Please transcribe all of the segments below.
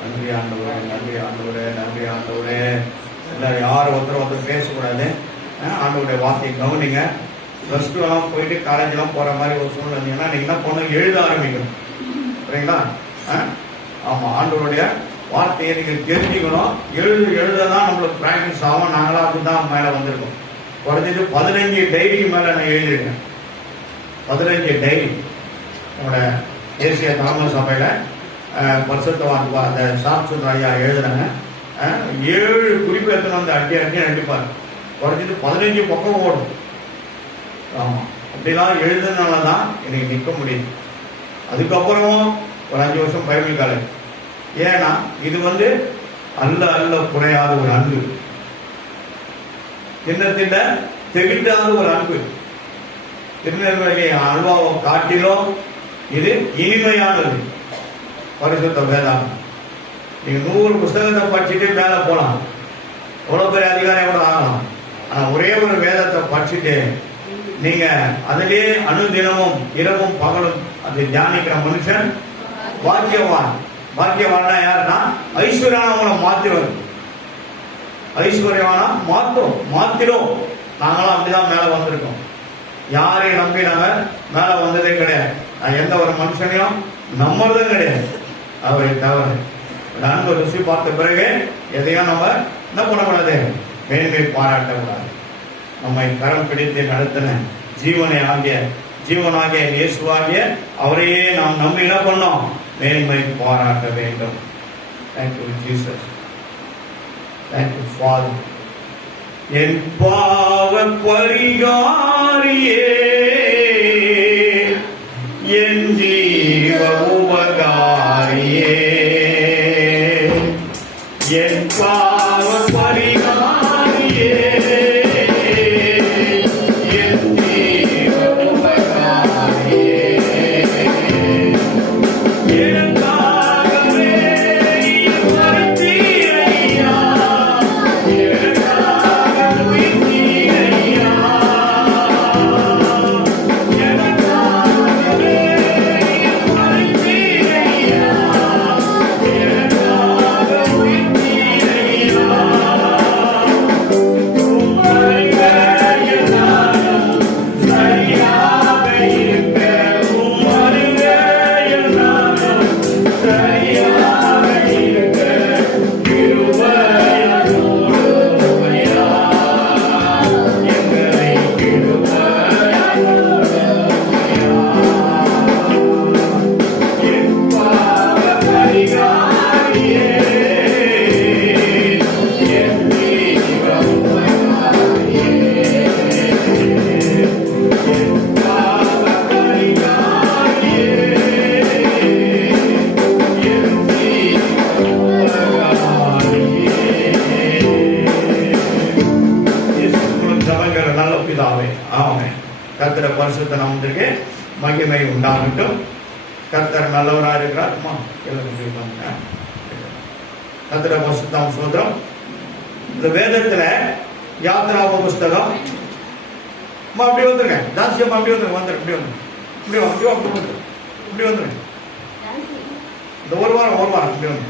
நன்றி ஆண்டவரே, நன்றி ஆண்டவரே, நன்றி ஆண்டவரே. எல்லாரும் யாரும் ஒருத்தர் பேசக்கூடாது. ஆண்டவருடைய வார்த்தையை கவனிங்க. ப்ளஸ் 2 எல்லாம் போயிட்டு காலேஜ்லாம் போகிற மாதிரி ஒரு சூழ்நிலை இருந்தீங்கன்னா நீங்கள் என்ன பண்ணணும், எழுத ஆரம்பிக்கணும். சரிங்களா? ஆமாம், ஆண்டவருடைய வார்த்தையை நீங்கள் தெரிஞ்சுக்கணும். எழுததான் நம்மளுக்கு ப்ராக்டிஸ் ஆகும். நாங்களாம் அதுதான் மேலே வந்திருக்கோம். குறைஞ்சது 15 டைரிக்கு மேலே நான் எழுதியிருக்கேன். 15 டைரி நம்மளோட தேசிய தலைமை சபையில் பரிசுத்தவான் அந்த சாப்சுந்தர ஐயா எழுதுனாங்க. 7 குறிப்பு எடுத்துன்னு வந்து அடி நடிப்பார். குறைஞ்சது 15 பக்கம் ஓடும். ஆமாம், அப்படிலாம் எழுதுனால தான் எனக்கு நிற்க முடியுது. அதுக்கப்புறம் ஒரு 5 வருஷம் பைபிள் காலேஜ். ஏன்னா இது அல்ல குறையாத ஒரு அன்பு, கிண்ணத்தில தெவிட்டாத ஒரு அன்பு. திருநெல்வேலி அல்வாவை காட்டிலும் இது இனிமையானது பரிசுத்த வேதாகம். நீங்க 100 புஸ்தகத்தை படிச்சுட்டு மேல போலாம், எவ்வளவு பெரிய அதிகாரம் கூட ஆகலாம். ஆனா ஒரே ஒரு வேதத்தை படிச்சுட்டு நீங்க அதிலே அனுதினமும் இரவும் பகலும் அது தியானிக்கிற மனுஷன் பாக்கியவான். பாக்கியவான்னா யாருன்னா ஐஸ்வர்யானவங்களை மாத்திரம், ஐஸ்வர்யவானா மாத்திரம். நாங்களாம் அப்படிதான் மேல வந்திருக்கோம். யாரையும் நம்பி நாங்க மேல வந்ததே கிடையாது. எந்த ஒரு மனுஷனையும் நம்புறதும் கிடையாது. அவரை தவிர அன்பு ருசி பார்த்த பிறகு எதையும் நம்ம என்ன பண்ணக்கூடாது, மேன்மை பாராட்டக்கூடாது. நம்மை கரம் பிடித்து நடத்தின ஜீவனாகிய இயேசுவாகிய அவரையே நாம் நம்பி என்ன பண்ணோம், மேன்மை பாராட்ட வேண்டும். Thank you Jesus, thank you father. என் பாவ பரிகாரியே, என் ஜீவ உபகாரியே, என் பாவ பரிகாரியே, என் ஜீவ உபகாரியே, எனக்காகவே மரித்தீரையா, எனக்காக உயிர்த்தீரையா, எனக்காகவே மரித்தீரையா, எனக்காக உயிர்த்தீரையா. உம்மை நானும் சரியாக இருக்க, உம்மை நானும் சரியாக இருக்க, கிருபையால் மூடுமையா, எங்களை கிருபையால் மூடுமையா. என் பாவ பரிகாரியே, என் ஜீவ உபகாரியே, என் பாவ பரிகாரியே, என் ஜீவ உபகாரியே. இயேசுவின் ஜனங்கிற நல்ல பிதாவே, ஆமென். கர்த்தர் பரிசுத்த நாமத்திற்கு மகிமை உண்டாகட்டும். கர்த்தர் நல்லவராக இருக்கிறார். கர்த்தர் பரிசுத்தம் சோதரம். இந்த வேதத்துல யாத்ராவ புஸ்தகம் அப்படி வந்துருங்க, ஜாஸ்தியமா அப்படி வந்துருங்க, இப்படி வந்துருங்க. இந்த ஒரு வாரம் இப்படி வந்து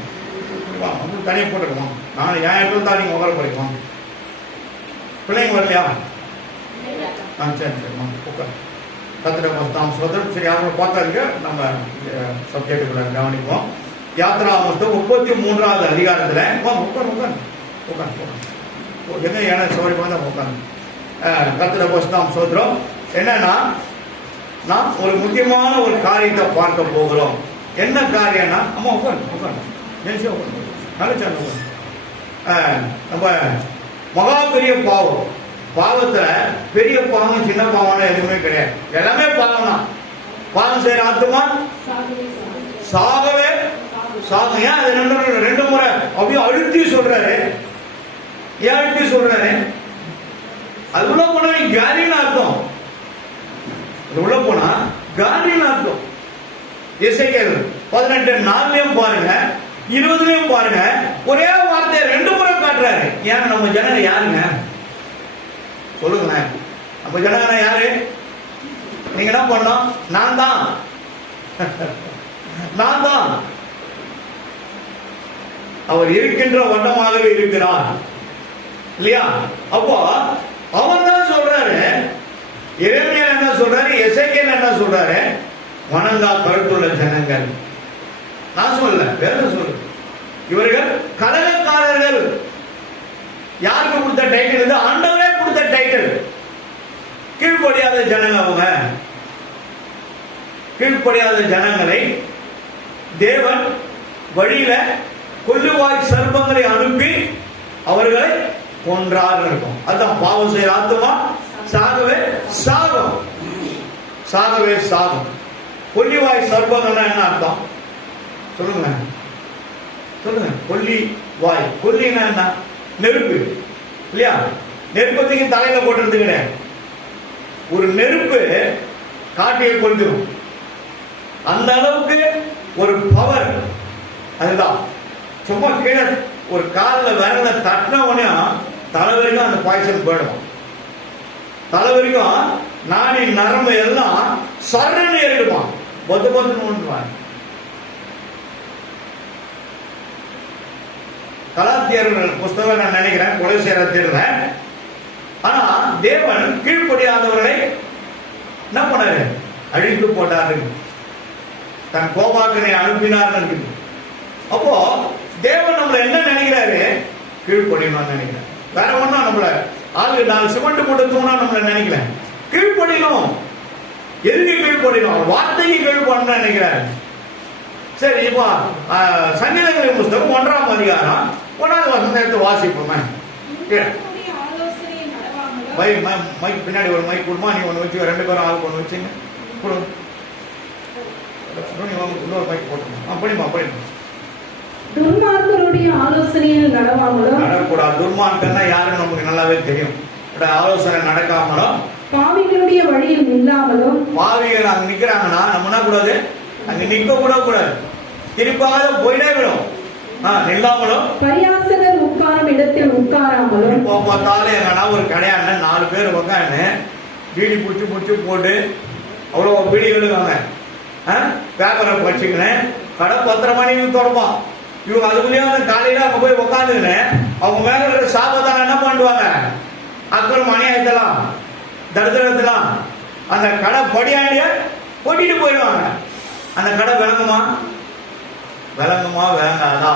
தனியாக போட்டுருக்கோம். நான் என் இடத்துல தான் நீங்க உட்கார போறீங்க. பிள்ளைங்க வரலையா? சரி உட்கார். கர்த்தர் பரிசுத்தம் சோதரம். சரி, அவங்க பார்த்தாருங்க. நம்ம சப்ஜெக்டுக்குள்ள கவனிப்போம். யாத்ரா புஸ்தகம் 33வது அதிகாரத்துல உட்காந்து எங்க ஏன்னா சோரி தான் உட்காந்து கர்த்தர் பரிசுத்தம் சோதரம். என்னன்னா நாம் ஒரு முக்கியமான ஒரு காரியத்தை பார்க்க போகிறோம். என்ன காரியம்னா, அம்மா உட்காந்து நம்ம மகா பெரிய பாவத்துல பெரிய பாவம் சின்ன பாவம் எதுவுமே கிடையாது. எல்லாமே பாவம் தான். பாவம் செய்யற ஆத்துமா சாகவே சாகும். ஏன் அது ரெண்டு முறை அப்படியே அழுத்தி சொல்றாரு. ஏன் அழுத்தி சொல்றாரு? அது உள்ள போனா காலின்னு அர்த்தம். அது உள்ள போனா காலின்னு அர்த்தம். எசேக்கியேல் 18:4 பாருங்க. 20 பாருங்க, ஒரே வார்த்தையை 2 முறை காட்டுறாரு. ஏன் நம்ம ஜனங்க யாருங்க சொல்லுங்க? நம்ம ஜனங்க யாரு? நீங்க என்ன பண்ணோம்? நான் தான் நான் தான். அவர் இருக்கின்ற வண்ணமாகவே இருக்கிறார் இல்லையா? அப்போ அவர் தான் சொல்றாரு. எரேமியா என்ன சொல்றாரு? எசேக்கியேல் என்ன சொல்றாரு? வணங்கா கழுத்துள்ள ஜனங்கள். நான் சொல்லல, வேதம் சொல்லு. இவர்கள் கலகக்காரர்கள். யாருக்கு கொடுத்த டைட்டில் இது? ஆண்டவரே கொடுத்த டைட்டில். கீழ்ப்படியாத ஜனங்க அவங்க. கீழ்ப்படியாத ஜனங்களை தேவன் வழியில கொல்லுவாய் சர்ப்பங்களை அனுப்பி அவர்களை கொன்றார் இருக்கும். அதான் பாவம் செய்யற ஆத்துமா சாகவே சாகும், சாகவே சாகும். கொல்லிவாய் சர்ப்பங்கள்னா என்ன அர்த்தம் சொல்லுங்க? சொல்லுங்க. கொல்லி வாய், கொல்லினா என்ன? நெருப்பு இல்லையா? நெருப்பத்துக்கு தலையில போட்டுறது கிடையாது. ஒரு நெருப்பு காட்டியை கொளுத்துரும். அந்த அளவுக்கு ஒரு பவர். அதுதான். சும்மா கீழே ஒரு காலில் விரல தட்டின உடனே தலை வரைக்கும் அந்த பாய்ச்சல் போயிடும். தலை வரைக்கும் நாடி நரம்பு எல்லாம் சரணு ஏறிடுமா, பொத்து பொத்துன்னு ஒன்றுவாங்க. கலாத்தியர்கள் புஸ்தகம் நான் நினைக்கிறேன், கொலை செய்யற தேடுறேன். ஆனா தேவன் கீழ்ப்படியாதவர்களை என்ன பண்ணாரு? அழித்து போட்டாரு. தன் கோபாக்கனை அனுப்பினார். அப்போ தேவன் நம்மள என்ன நினைக்கிறாரு? கீழ்ப்படியணும்னு நினைக்கிறார். வேற ஒண்ணும் நம்மள ஆளு 4 சிமெண்ட் போட்டு தூணா நம்மள நினைக்கல. கீழ்ப்படியணும். எதுக்கு கீழ்ப்படியணும்? வார்த்தைக்கு கீழ்ப்படணும்னு நினைக்கிறாரு. சரி, இப்போ சங்கீதங்களின் புஸ்தகம் 1ஆம் அதிகாரம் 1வது வசனத்தை வாசிப்போமே. மைக் பின்னாடி ஒரு மைக் கொடுமா, நீ ஒன்று வச்சு 2 பேரும் ஆளுக்கு ஒன்று வச்சுங்க. இன்னொரு மைக் போட்டுமா. படிமா படிமா. துன்மார்க்கருடைய ஆலோசனையில் நடவாமலும். நடக்கூடாது. துன்மார்க்கன்னா யாருன்னு நமக்கு நல்லாவே தெரியும். ஆலோசனை நடக்காமலும், பாவிகளுடைய வழியில் நில்லாமலும். பாவிகள் அங்க நிக்கிறாங்கன்னா நம்ம என்ன கூடாது? அங்க நிக்க கூட கூடாது. திருப்பாக போயிட்டே விடும். நில்லாமலும், பரியாசகர் உட்காரும் இடத்தில் உட்காராமலும். இப்போ பார்த்தாலும் எங்கன்னா ஒரு கடையாண்ட 4 பேர் உட்காந்து பீடி புடிச்சு புடிச்சு போட்டு அவ்வளோ பீடி விழுவாங்க. பேப்பரை படிச்சுக்கினேன். கடை 10:30 மணிக்கு தொடப்பான். இவங்க அதுக்குள்ளேயே வந்து காலையில அங்க போய் உட்காந்துக்கின்னு அவங்க மேல இருக்கிற சாபத்தான என்ன பண்ணுவாங்க? அப்புறம் அநியாயத்தெல்லாம் தரித்திரத்தெல்லாம் அந்த கடை படியாண்டிய கொட்டிட்டு போயிடுவாங்க. அந்த கடை விளங்குமா? விளங்குமா? விளங்காதா?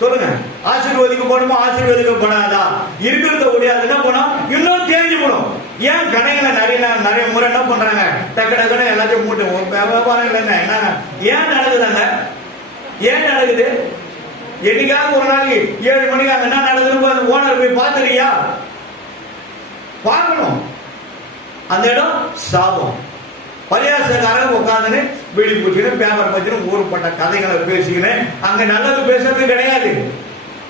சொல்லுங்க. ஆசீர்வதிக்கப்படுமா? ஆசீர்வதிக்கப்படாதா? இருக்கிறத முடியாது. என்ன பண்ணும்? இன்னும் தேஞ்சு போடும். ஏன் கடைகளை நிறைய முறை என்ன பண்றாங்க? டக்கு டக்குன்னு எல்லாத்தையும் மூட்டு வியாபாரம் இல்லைங்க. என்னங்க ஏன் நடக்குதுங்க? ஏன் நடக்குது? என்னைக்காவது ஒரு நாளைக்கு 7 மணிக்கு அங்க என்ன நடக்குதுன்னு ஓனர் போய் பார்த்துறியா? பார்க்கணும். அந்த இடம் சாபம். பரியாசக்காரங்க உட்காந்துன்னு வீடு பூச்சின்னு பேப்பர் பச்சின்னு ஊருப்பட்ட கதைகளை பேசிக்கின்னு அங்க நல்லது பேசுறது கிடையாது.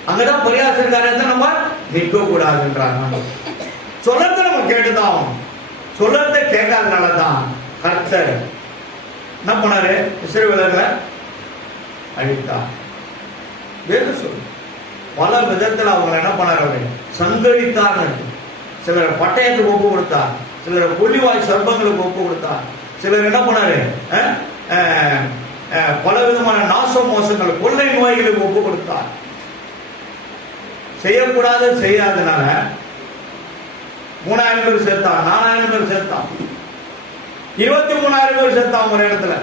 அங்கதான் பரியாசக்காரத்தை நம்ம நிற்க கூடாதுன்றாங்க. சொல்லறத நம்ம கேட்டுதான். சொல்லறத கேட்காதனாலதான் கர்த்தர் என்ன பண்ணாரு? இஸ்ரவேலர்களை அழித்தார். வேறு சொல்லு. பல விதத்துல அவங்களை என்ன பண்ணாரு? சங்கரித்தார். சிலர் பட்டயத்துக்கு ஒப்பு கொடுத்தார், சிலர் கொல்லிவாய் சர்ப்பங்களுக்கு ஒப்பு கொடுத்தார், சிலர் என்ன பண்ணாரு? பல விதமான நாச மோசங்கள் கொள்ளை நோய்களுக்கு ஒப்பு கொடுத்தார். செய்யக்கூடாத செய்யாதனால 3000 பேர் சேர்த்தான், 4000 பேர் சேர்த்தான், 23,000 பேர் சேர்த்தான் ஒரு இடத்துல.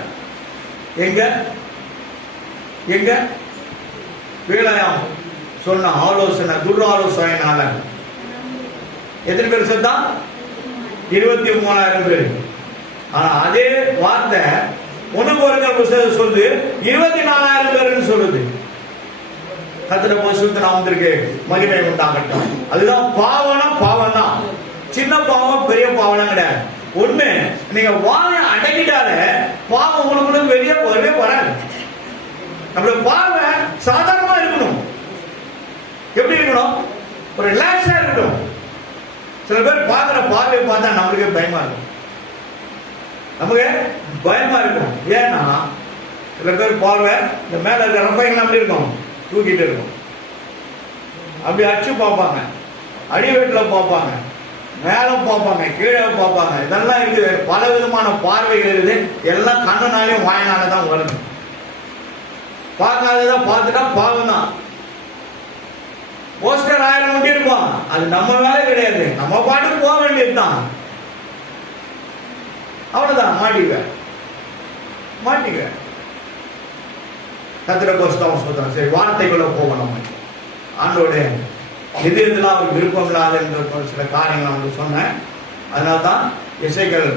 எங்க எங்க வீழாயம் சொன்ன ஆலோசனை துராலோசனைனால எத்தனை பேர் சேர்த்தான்? 23,000 பேர். ஆனா அதே வார்த்தை 1 கொரிந்தியர் புத்தகம் சொல்லுது 24,000 பேர்னு சொல்லுது. கர்த்தருடைய பரிசுத்த நாமத்திற்கு மகிமை உண்டாகட்டும். அதுதான் பாவம்னா பாவம் தான். சின்ன பாவம் பெரிய பாவம் கிடையாது. ஒண்ணு, நீங்க வாயை அடக்கிட்டாலே பாவம் உங்களுக்கு வெளியே வரவே வராது. நம்மளுடைய பார்வை சாதாரணமா இருக்கணும். எப்படி இருக்கணும்? ஒரு ரிலாக்ஸா இருக்கணும். சில பேர் பார்க்கிற பார்வையை பார்த்தா நம்மளுக்கே பயமா இருக்கும். நமக்கு பயமா இருக்கும். ஏன்னா சில பேர் பார்வை இந்த மேல இருக்க ரப்பைகள் அப்படி இருக்கும், தூக்கிட்டு இருக்கும், அப்படி அடிச்சு பார்ப்பாங்க, அடிவெட்டில் பார்ப்பாங்க, மேலே பார்ப்பாங்க, கீழே பார்ப்பாங்க. இதெல்லாம் இருக்குது, பல விதமான பார்வைகள் இருக்குது. எல்லாம் கண்ணுனாலையும் வாயினால தான் வருது. பார்க்காததான் பார்த்துட்டா பாவம் தான். போஸ்டர் 1000 ஒட்டி இருப்போம், அது நம்ம வேலை கிடையாது, நம்ம பாட்டுக்கு போக வேண்டியதுதான். அவ்வளவுதான், மாட்டிக்க கத்திர கோஸ்தவம் சொல்றோம். சரி, வார்த்தைக்குள்ள போகணும். ஆண்டோடைய எதிரெல்லாம் அவருக்கு விருப்பம் இல்லாத சில காரியங்கள் வந்து சொன்னேன். அதனால்தான் எசேக்கியேல்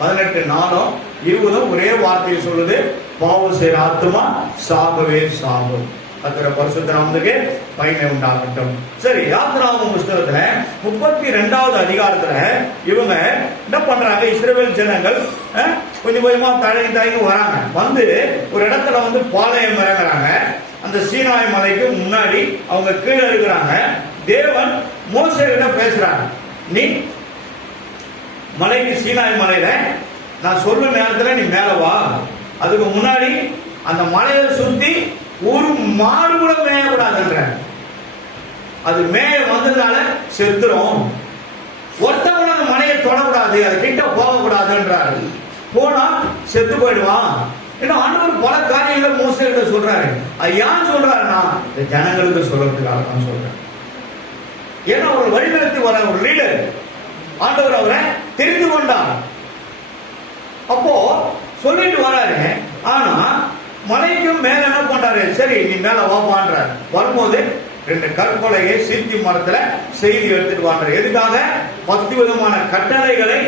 18:4-20 ஒரே வார்த்தையை சொல்லுது, பாவம் செய்கிற ஆத்துமா சாகவே சாகும். கர்த்தர பரிசுத்த நாமத்துக்கு மகிமை உண்டாகட்டும். சரி, யாத்திராகமம் புஸ்தகத்துல 32வது அதிகாரத்துல இவங்க என்ன பண்றாங்க, இஸ்ரவேல் ஜனங்கள் கொஞ்சம் கொஞ்சமா தயங்கி வராங்க. வந்து ஒரு இடத்துல வந்து பாளையம் இறங்குறாங்க. அந்த சீனாய் மலைக்கு முன்னாடி அவங்க கீழே இருக்கிறாங்க. தேவன் மோசேகிட்ட பேசுறாங்க, நீ மலைக்கு சீனாய் மலையில நான் சொல்லும் நேரத்துல நீ மேல வா. அதுக்கு முன்னாடி அந்த மலையை சுத்தி ஒரு மாடு கூட மேயக்கூடாதுன்ற, அது மேய வந்ததுனால செத்துரும். ஒருத்தவங்க அந்த மலையை தொடக்கூடாது, அது கிட்ட போகக்கூடாதுன்றாரு. போனா செத்து போயிடுவான். ஏன்னா ஆண்டவர் பல காரியங்களை மோசேகிட்ட சொல்றாரு. அது ஏன் சொல்றாருன்னா இந்த ஜனங்களுக்கு சொல்றதுக்காக தான் சொல்றேன். ஏன்னா அவர் வழிநடத்தி வர ஒரு லீடர், ஆண்டவர் அவரை தெரிந்து கொண்டார். அப்போ சொல்லிட்டு வராரு. ஆனா மலைக்கும் மேல என்ன பண்றாரு, சரி நீ மேல வாப்பான்றார். வரும்போது 2 கற்கொலையை சீத்தி மரத்துல செய்தி எடுத்துட்டு வாங்க. எதுக்காக? 10 விதமான கட்டளைகளை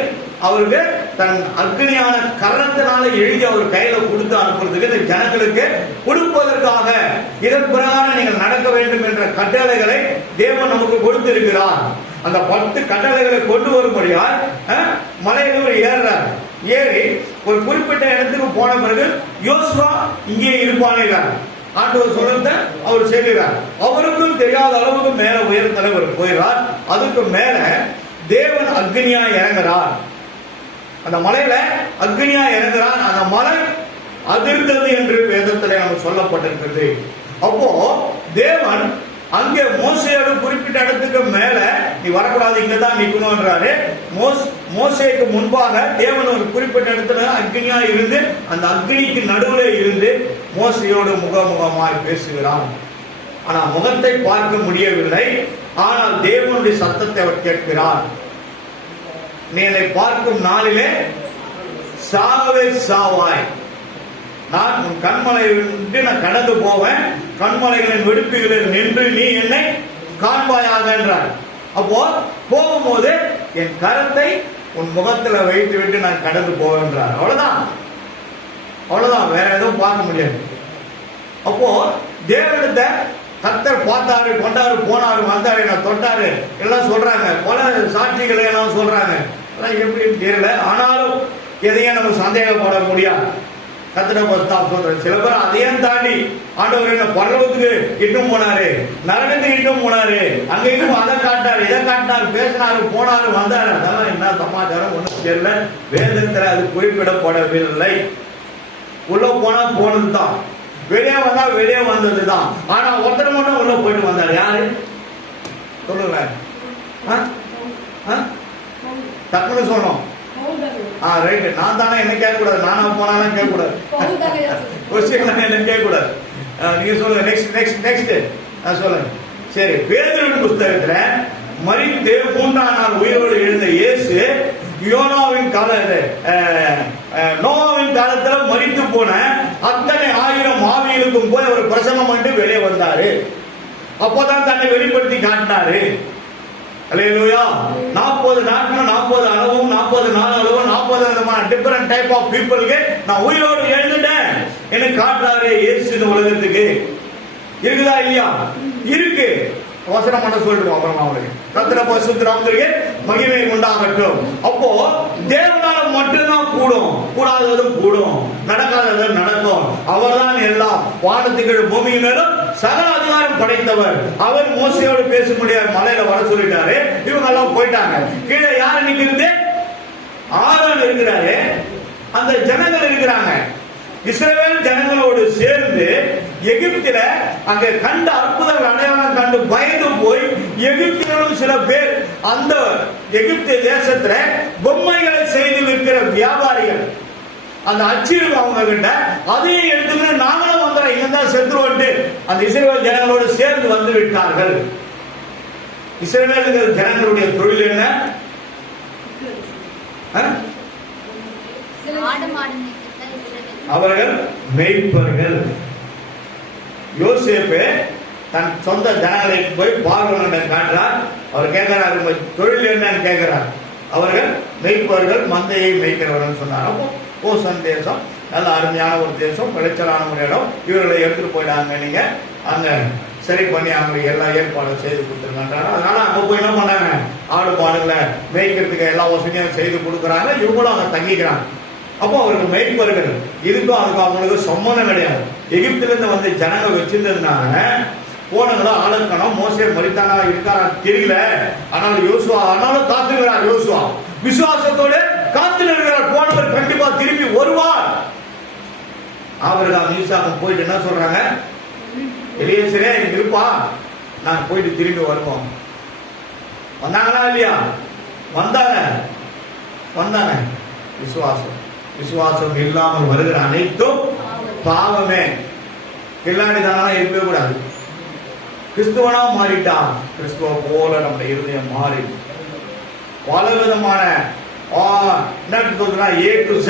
அவருக்கு தன் அக்னியான கரத்தினால எழுதி அவர் கையில கொடுத்து அனுப்புறதுக்கு, இந்த ஜனங்களுக்கு கொடுப்பதற்காக. இதன் பிரகாரம் நீங்கள் நடக்க வேண்டும் என்ற கட்டளைகளை தேவன் நமக்கு கொடுத்திருக்கிறார். அந்த 10 கட்டளைகளை கொண்டு வரும்படியால் மலையில ஏறுறார். ஏறி ஒரு குறிப்பிட்ட இடத்துக்கு போன பிறகு யோசுவா இங்கே இருப்பானே ஆண்டவர் சொல்றத அவர் செய்கிறார். அவருக்கும் தெரியாத அளவுக்கு மேல உயர் தலைவர் போயிறார். அதுக்கு மேல தேவன் அக்னியா இறங்குறார். அந்த மலையில அக்னியா இறங்குறார். அந்த மலை அதிர்ந்தது என்று வேதத்திலே நமக்கு சொல்லப்பட்டிருக்கிறது. அப்போ தேவன் அங்கே மோசேயோட குறிப்பிட்ட இடத்துக்கு மேல நீ வரக்கூடாது, இங்கதான் நிக்கணும்ன்றாரு. மோசேக்கு முன்பாக தேவன் ஒரு குறிப்பிட்ட இடத்துல அக்னியா இருந்து அந்த அக்னிக்கு நடுவில் இருந்து மோசேயோடு முகமுகமாய் பேசுகிறான். ஆனா முகத்தை பார்க்க முடியவில்லை. ஆனால் தேவனுடைய சத்தத்தை அவர் கேட்கிறார். நீ என்னை பார்க்கும் நாளிலே சாகவே சாவாய். நான் உன் கண்மலை விட்டு நான் கடந்து போவேன். கண்மலைகளின் வெடிப்புகளில் நின்று நீ என்னை காண்பாயாக என்றார். அப்போ போகும்போது என் கரத்தை உன் முகத்துல வைத்து விட்டு நான் கடந்து போவேன்றார். அவ்வளவுதான், வேற எதுவும் பார்க்க முடியாது. அப்போ தேவனிடத்தை கர்த்தர் பார்த்தாரு, கொண்டாரு, போனாரு, வந்தாரு, நான் தொட்டாரு எல்லாம் சொல்றாங்க. பல சாட்சிகளை எல்லாம் சொல்றாங்க. எப்படின்னு தெரியல. ஆனாலும் எதையும் நம்ம சந்தேகப்பட முடியாது. கர்த்தரை சொல்ற சில பேர் அதையும் தாண்டி ஆண்டவர் என்ன பரலோகத்துக்கு இட்டும் போனாரு, நரகத்துக்கு இட்டும் போனாரு, அங்க இன்னும் அதை காட்டாரு, இதை காட்டினாரு, பேசினாரு, போனாரு, வந்தாரு. அதெல்லாம் என்ன சமாச்சாரம் ஒன்றும் தெரியல. வேதத்துல அது குறிப்பிடப்படவில்லை. உள்ள போனா போனதுதான், வெளியே வந்தா வெளியே வந்ததுதான். ஆனா ஒருத்தர் மட்டும் உள்ள போயிட்டு வந்தாரு. யாரு சொல்லுங்க, டக்குன்னு சொல்லணும். ரைட், நான் தானே என்ன கேட்க கூடாது, நானா போனாலும் கேட்க கூடாது, என்ன கேட்க கூடாது. நீங்க சொல்லுங்க. நெக்ஸ்ட் சொல்லுங்க. சரி, பேதுருவின் புஸ்தகத்துல மரித்து 3ஆம் நாள் உயிரோடு எழுந்த இயேசு நோவாவின் காலத்துல மரித்து போன அத்தனை 1000 ஆவிகளுக்கும் போய் அவர் பிரசங்கம் பண்ணிட்டு வெளியே வந்தாரு. அப்போதான் தன்னை வெளிப்படுத்தி காட்டினாரு. அல்லேலூயா. 40 நாட்கள் 40 அளவும் 40 நாள் அளவும் 40 விதமான டிஃபரண்ட் டைப் ஆஃப் பீப்புளுக்கு நான் உயிரோடு எழுந்துட்டேன் எனக்கு காட்டுறாரு இயேசு இந்த உலகத்துக்கு. இருக்குதா இல்லையா? இருக்கு. வசனம் மட்டும் சொல்லிட்டு அப்புறமா அவங்களுக்கு கர்த்தர் பரிசுத்த நாமத்திற்கு மகிமை உண்டாகட்டும். அப்போ தேவனால மட்டும்தான் கூடும், கூடாததும் கூடும், நடக்காததும் நடக்கும். அவர்தான் எல்லாம். வானத்துக்கு பூமியின் மேலும் சகல அதிகாரம் படைத்தவர். அவர் மோசையோடு பேச முடியாது, மலையில வர சொல்லிட்டாரு. இவங்க எல்லாம் போயிட்டாங்க. கீழே யாரு நிக்கிறது? ஆரோன் இருக்கிறாரு, அந்த ஜனங்கள் இருக்கிறாங்க. இஸ்ரவேல் ஜனங்களோடு சேர்ந்து எகிப்தில அங்க கண்ட அற்புதங்கள் அடையாளம் கண்டு பயந்து போய் எகிப்தியர்களும் சில பேர் அந்த எகிப்திய தேசத்துல பொம்மைகளை செய்து விற்கிற வியாபாரிகள் அந்த அச்சிருக்கு அவங்க கிட்ட அதையும் எடுத்துக்கிட்டு நாங்களும் வந்துடுறோம் இங்கதான் செத்துருவோட்டு அந்த இஸ்ரவேல் ஜனங்களோடு சேர்ந்து வந்து விட்டார்கள். இஸ்ரவேல் ஜனங்களுடைய தொழில் என்ன? அவர்கள் மேய்ப்பர்கள். யோசேப்பு தன் சொந்த ஜனங்களை போய் பார்வோனிடம் காட்டுறார். அவர் கேட்கிறார், உங்க தொழில் என்னன்னு கேட்கிறார். அவர்கள் மேய்ப்பர்கள், மந்தையை மேய்க்கிறவர்கள் சொன்னார். அப்போ கோசன் தேசம் நல்ல அருமையான ஒரு தேசம், விளைச்சலான ஒரு இடம். இவர்களை எடுத்துட்டு போயிடாங்க, நீங்க அங்க சரி பண்ணி அவங்க எல்லா ஏற்பாடும் செய்து கொடுத்துருக்காங்க. அதனால அங்க போய் என்ன பண்ணாங்க, ஆடு மாடுகளை மேய்க்கிறதுக்கு எல்லா வசதியும் செய்து கொடுக்குறாங்க. இவங்களும் அங்க தங்கிக்கிறாங்க. அப்போ அவருக்கு மேய்ப்பர்கள், இதுக்கும் அதுக்கும் அவங்களுக்கு சம்மந்தம் கிடையாது. எகிப்திலிருந்து வந்து ஜனங்க வச்சிருந்ததுனால போனங்களும் ஆளுக்கணும். மோசே மரித்தானா இருக்காரா தெரியல. ஆனாலும் யோசுவா ஆனாலும் காத்துக்கிறார். யோசுவா விசுவாசத்தோடு காத்து நிற்கிறார். போனவர் கண்டிப்பா திரும்பி வருவார். அவர்கள் ஈசாக்கு போயிட்டு என்ன சொல்றாங்க, எலியேசரே இருப்பா, நான் போயிட்டு திரும்பி வருவோம். வந்தாங்களா இல்லையா? வந்தாங்க. விசுவாசம் இல்லாமல் வருகிற அனைத்தும் பாவமே. கில்லாடிதானா இருக்கவே கூடாது. கிறிஸ்துவனா மாறிட்டா கிறிஸ்துவ போல நம்ம இருதயம் மாறி பல விதமான என்ன சொல்றா A to Z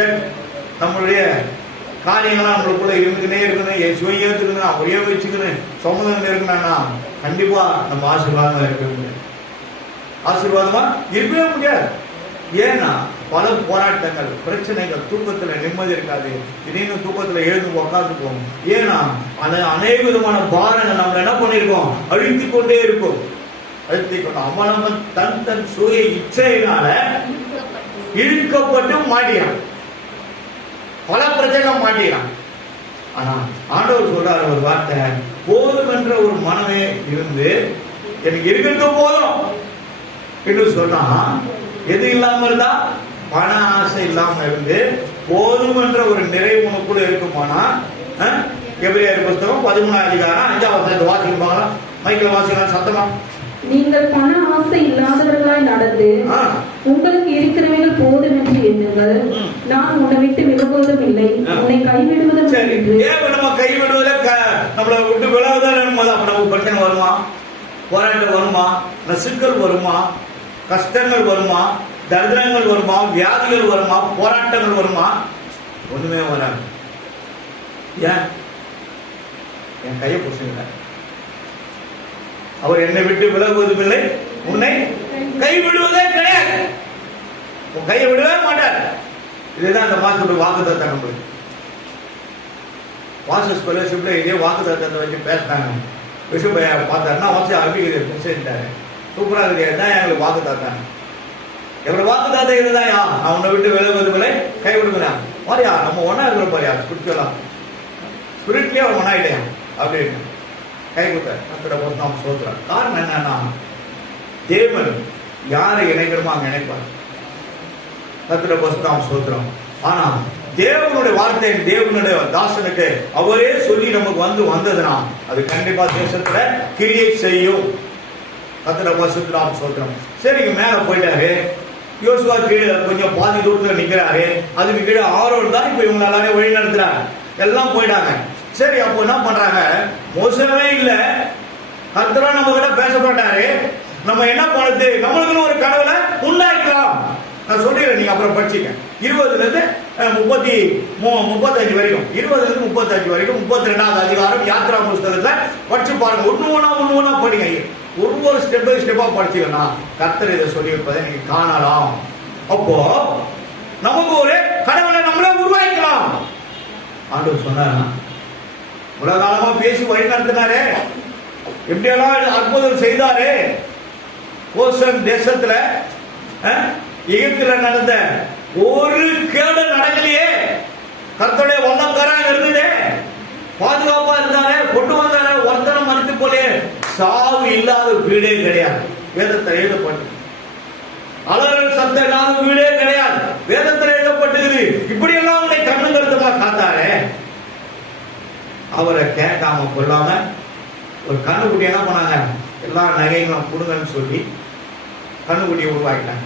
நம்மளுடைய காரியங்கள்லாம் நம்மளுக்குள்ள இருந்துக்கிட்டே இருக்கணும். சுவையே இருக்கணும், அப்படியே வச்சுக்கணும், சம்மதம் இருக்கணும்னா கண்டிப்பா நம்ம ஆசீர்வாதமா இருக்க முடியாது. ஆசீர்வாதமா இருக்கவே முடியாது. ஏன்னா பல போராட்டங்கள், பிரச்சனைகள், தூக்கத்துல நிம்மதி இருக்காது. திடீர்னு தூக்கத்துல எழுந்து உக்காந்துக்குவோம். ஏன்னா அநேக விதமான பாரங்கள் நம்ம என்ன பண்ணிருக்கோம், அழுத்தி கொண்டே இருக்கும். அவன் தன் சுய இச்சையினால இழுக்கப்பட்டு மாட்டினான். பல பிரச்சனைகள் மாட்டினான். ஆனா ஆண்டவர் சொல்றாரு ஒரு வார்த்தை, போதும் என்ற ஒரு மனமே இருந்து எனக்கு இருக்கிறது போதும் என்று சொன்னா, எது இல்லாம இருந்தா பண ஆசை இல்லாம இருந்து போதும் என்ற ஒரு நிறைவு உனக்குள்ள இருக்குமானா, எபிரேயர் புத்தகம் 13ஆம் அதிகாரம் 5ஆம் வசனத்தை வாசிப்பாங்களா? மைக்கில் வாசிக்கலாம் சத்தமா. நீங்கள் பண ஆசை இல்லாதவர்களாய் நடந்து உங்களுக்கு இருக்கிறவர்கள் போதும் என்று எண்ணுங்கள். நான் உன்னை விட்டு விலகுவதும் இல்லை, உன்னை கைவிடுவதும் இல்லை. நம்ம கைவிடுவதில் நம்மளை விட்டு விலகுதல் நமக்கு பிரச்சனை வருமா, போராட்டம் வருமா, சிக்கல் வருமா, கஷ்டங்கள் வருமா, தரித்திரங்கள் வருமா, வியாதிகள் வருமா, போராட்டங்கள் வருமா? ஒண்ணுமே வராது. ஏன்? என் கையை புடிச்சுங்க. அவர் என்னை விட்டு விலகுவதும் இல்லை, உன்னை கைவிடுவதே கிடையாது. உன் கையை விடவே மாட்டார். இதுதான் அந்த மாசோட வாக்குத்தத்தம். நம்மளுக்கு வாசஸ் ஸ்காலர்ஷிப்ல இதே வாக்குத்தத்தத்தை வச்சு பேசினாங்க. விஷயம் பார்த்தாருன்னா வாசி அறிவிக்கிறது பேசிட்டாரு. சூப்பரா இருக்குது. தான் எங்களுக்கு வாக்குத்தத்தம். எவ்வளவு வாக்குத்தத்தம் இதுதான். நான் உன்னை விட்டு விலகுவதும் இல்லை, கைவிடுவதா மாதிரியா நம்ம ஒன்னா இருக்கிற பாரியா ஸ்பிரிட்லயே அவர் ஒன்னாயிட்டையா அப்படின்னு கை கொடுத்தார். நாம் சொல்றோம். காரணம் என்னன்னா, தேவன் யாரை இணைக்கிறோமோ அங்க இணைப்பார். கத்திர நாம் சொல்றோம். ஆனா தேவனுடைய வார்த்தை தேவனுடைய தாசனுக்கு அவரே சொல்லி நமக்கு வந்ததுன்னா அது கண்டிப்பா தேசத்துல கிரியை செய்யும். கத்திர நாம் சொல்றோம். சரிங்க, மேல போயிட்டாரு. யோசுவா கீழே கொஞ்சம் பாதி தூரத்துல நிக்கிறாரு. அதுக்கு கீழே ஆரோன் தான் இப்ப இவங்க எல்லாரையும் வழி நடத்துறாங்க. எல்லாம் போயிட்டாங்க. சரி, அப்போ என்ன பண்றாங்க, மோசமே இல்ல, கர்த்தரா நம்ம கிட்ட பேசப்பட்டாரு, நம்ம என்ன பண்ணுது, நம்மளுக்குன்னு ஒரு கடவுளை உண்டாக்கலாம். நான் சொல்லிடுறேன், நீங்க அப்புறம் படிச்சுக்க. 20ல இருந்து 35 வரைக்கும், 20ல இருந்து 35 வரைக்கும் 32வது அதிகாரம் யாத்ரா புஸ்தகத்துல படிச்சு பாருங்க. ஒண்ணு ஒண்ணா படிங்க. ஒவ்வொரு ஸ்டெப் பை ஸ்டெப்பா படிச்சுக்கன்னா கர்த்தர் இதை சொல்லி இருப்பதை நீங்க காணலாம். அப்போ நமக்கு ஒரு கடவுளை நம்மளே உருவாக்கலாம். ஆண்டவர் சொன்னார், உலகாலமா பேசி வழி நடத்தினாரு, எப்படியெல்லாம் அற்புதம் செய்தாரு. கோசன் தேசத்துல எகிப்துல நடந்த ஒரு கேடு நடக்கலையே. கர்த்தருடைய வல்லக்கரம் இருந்ததே, பாதுகாப்பா இருந்தாரு, கொண்டு வந்தாரு. ஒருத்தனம் மறுத்து போலே சாவு இல்லாத வீடே கிடையாது. வேதத்தில் எழுதப்பட்டு அலறல் சத்தம் இல்லாத வீடே கிடையாது. வேதத்தில் எழுதப்பட்டது. இப்படி எல்லாம் உன்னை கண்ணு கருத்தமா காத்தாரு. அவரை கேட்காம கொள்ளாம ஒரு கண்ணுக்குட்டி என்ன பண்ணாங்க, எல்லா நகைகளும் கொடுங்கன்னு சொல்லி கண்ணுக்குட்டியை உருவாக்கிட்டாங்க.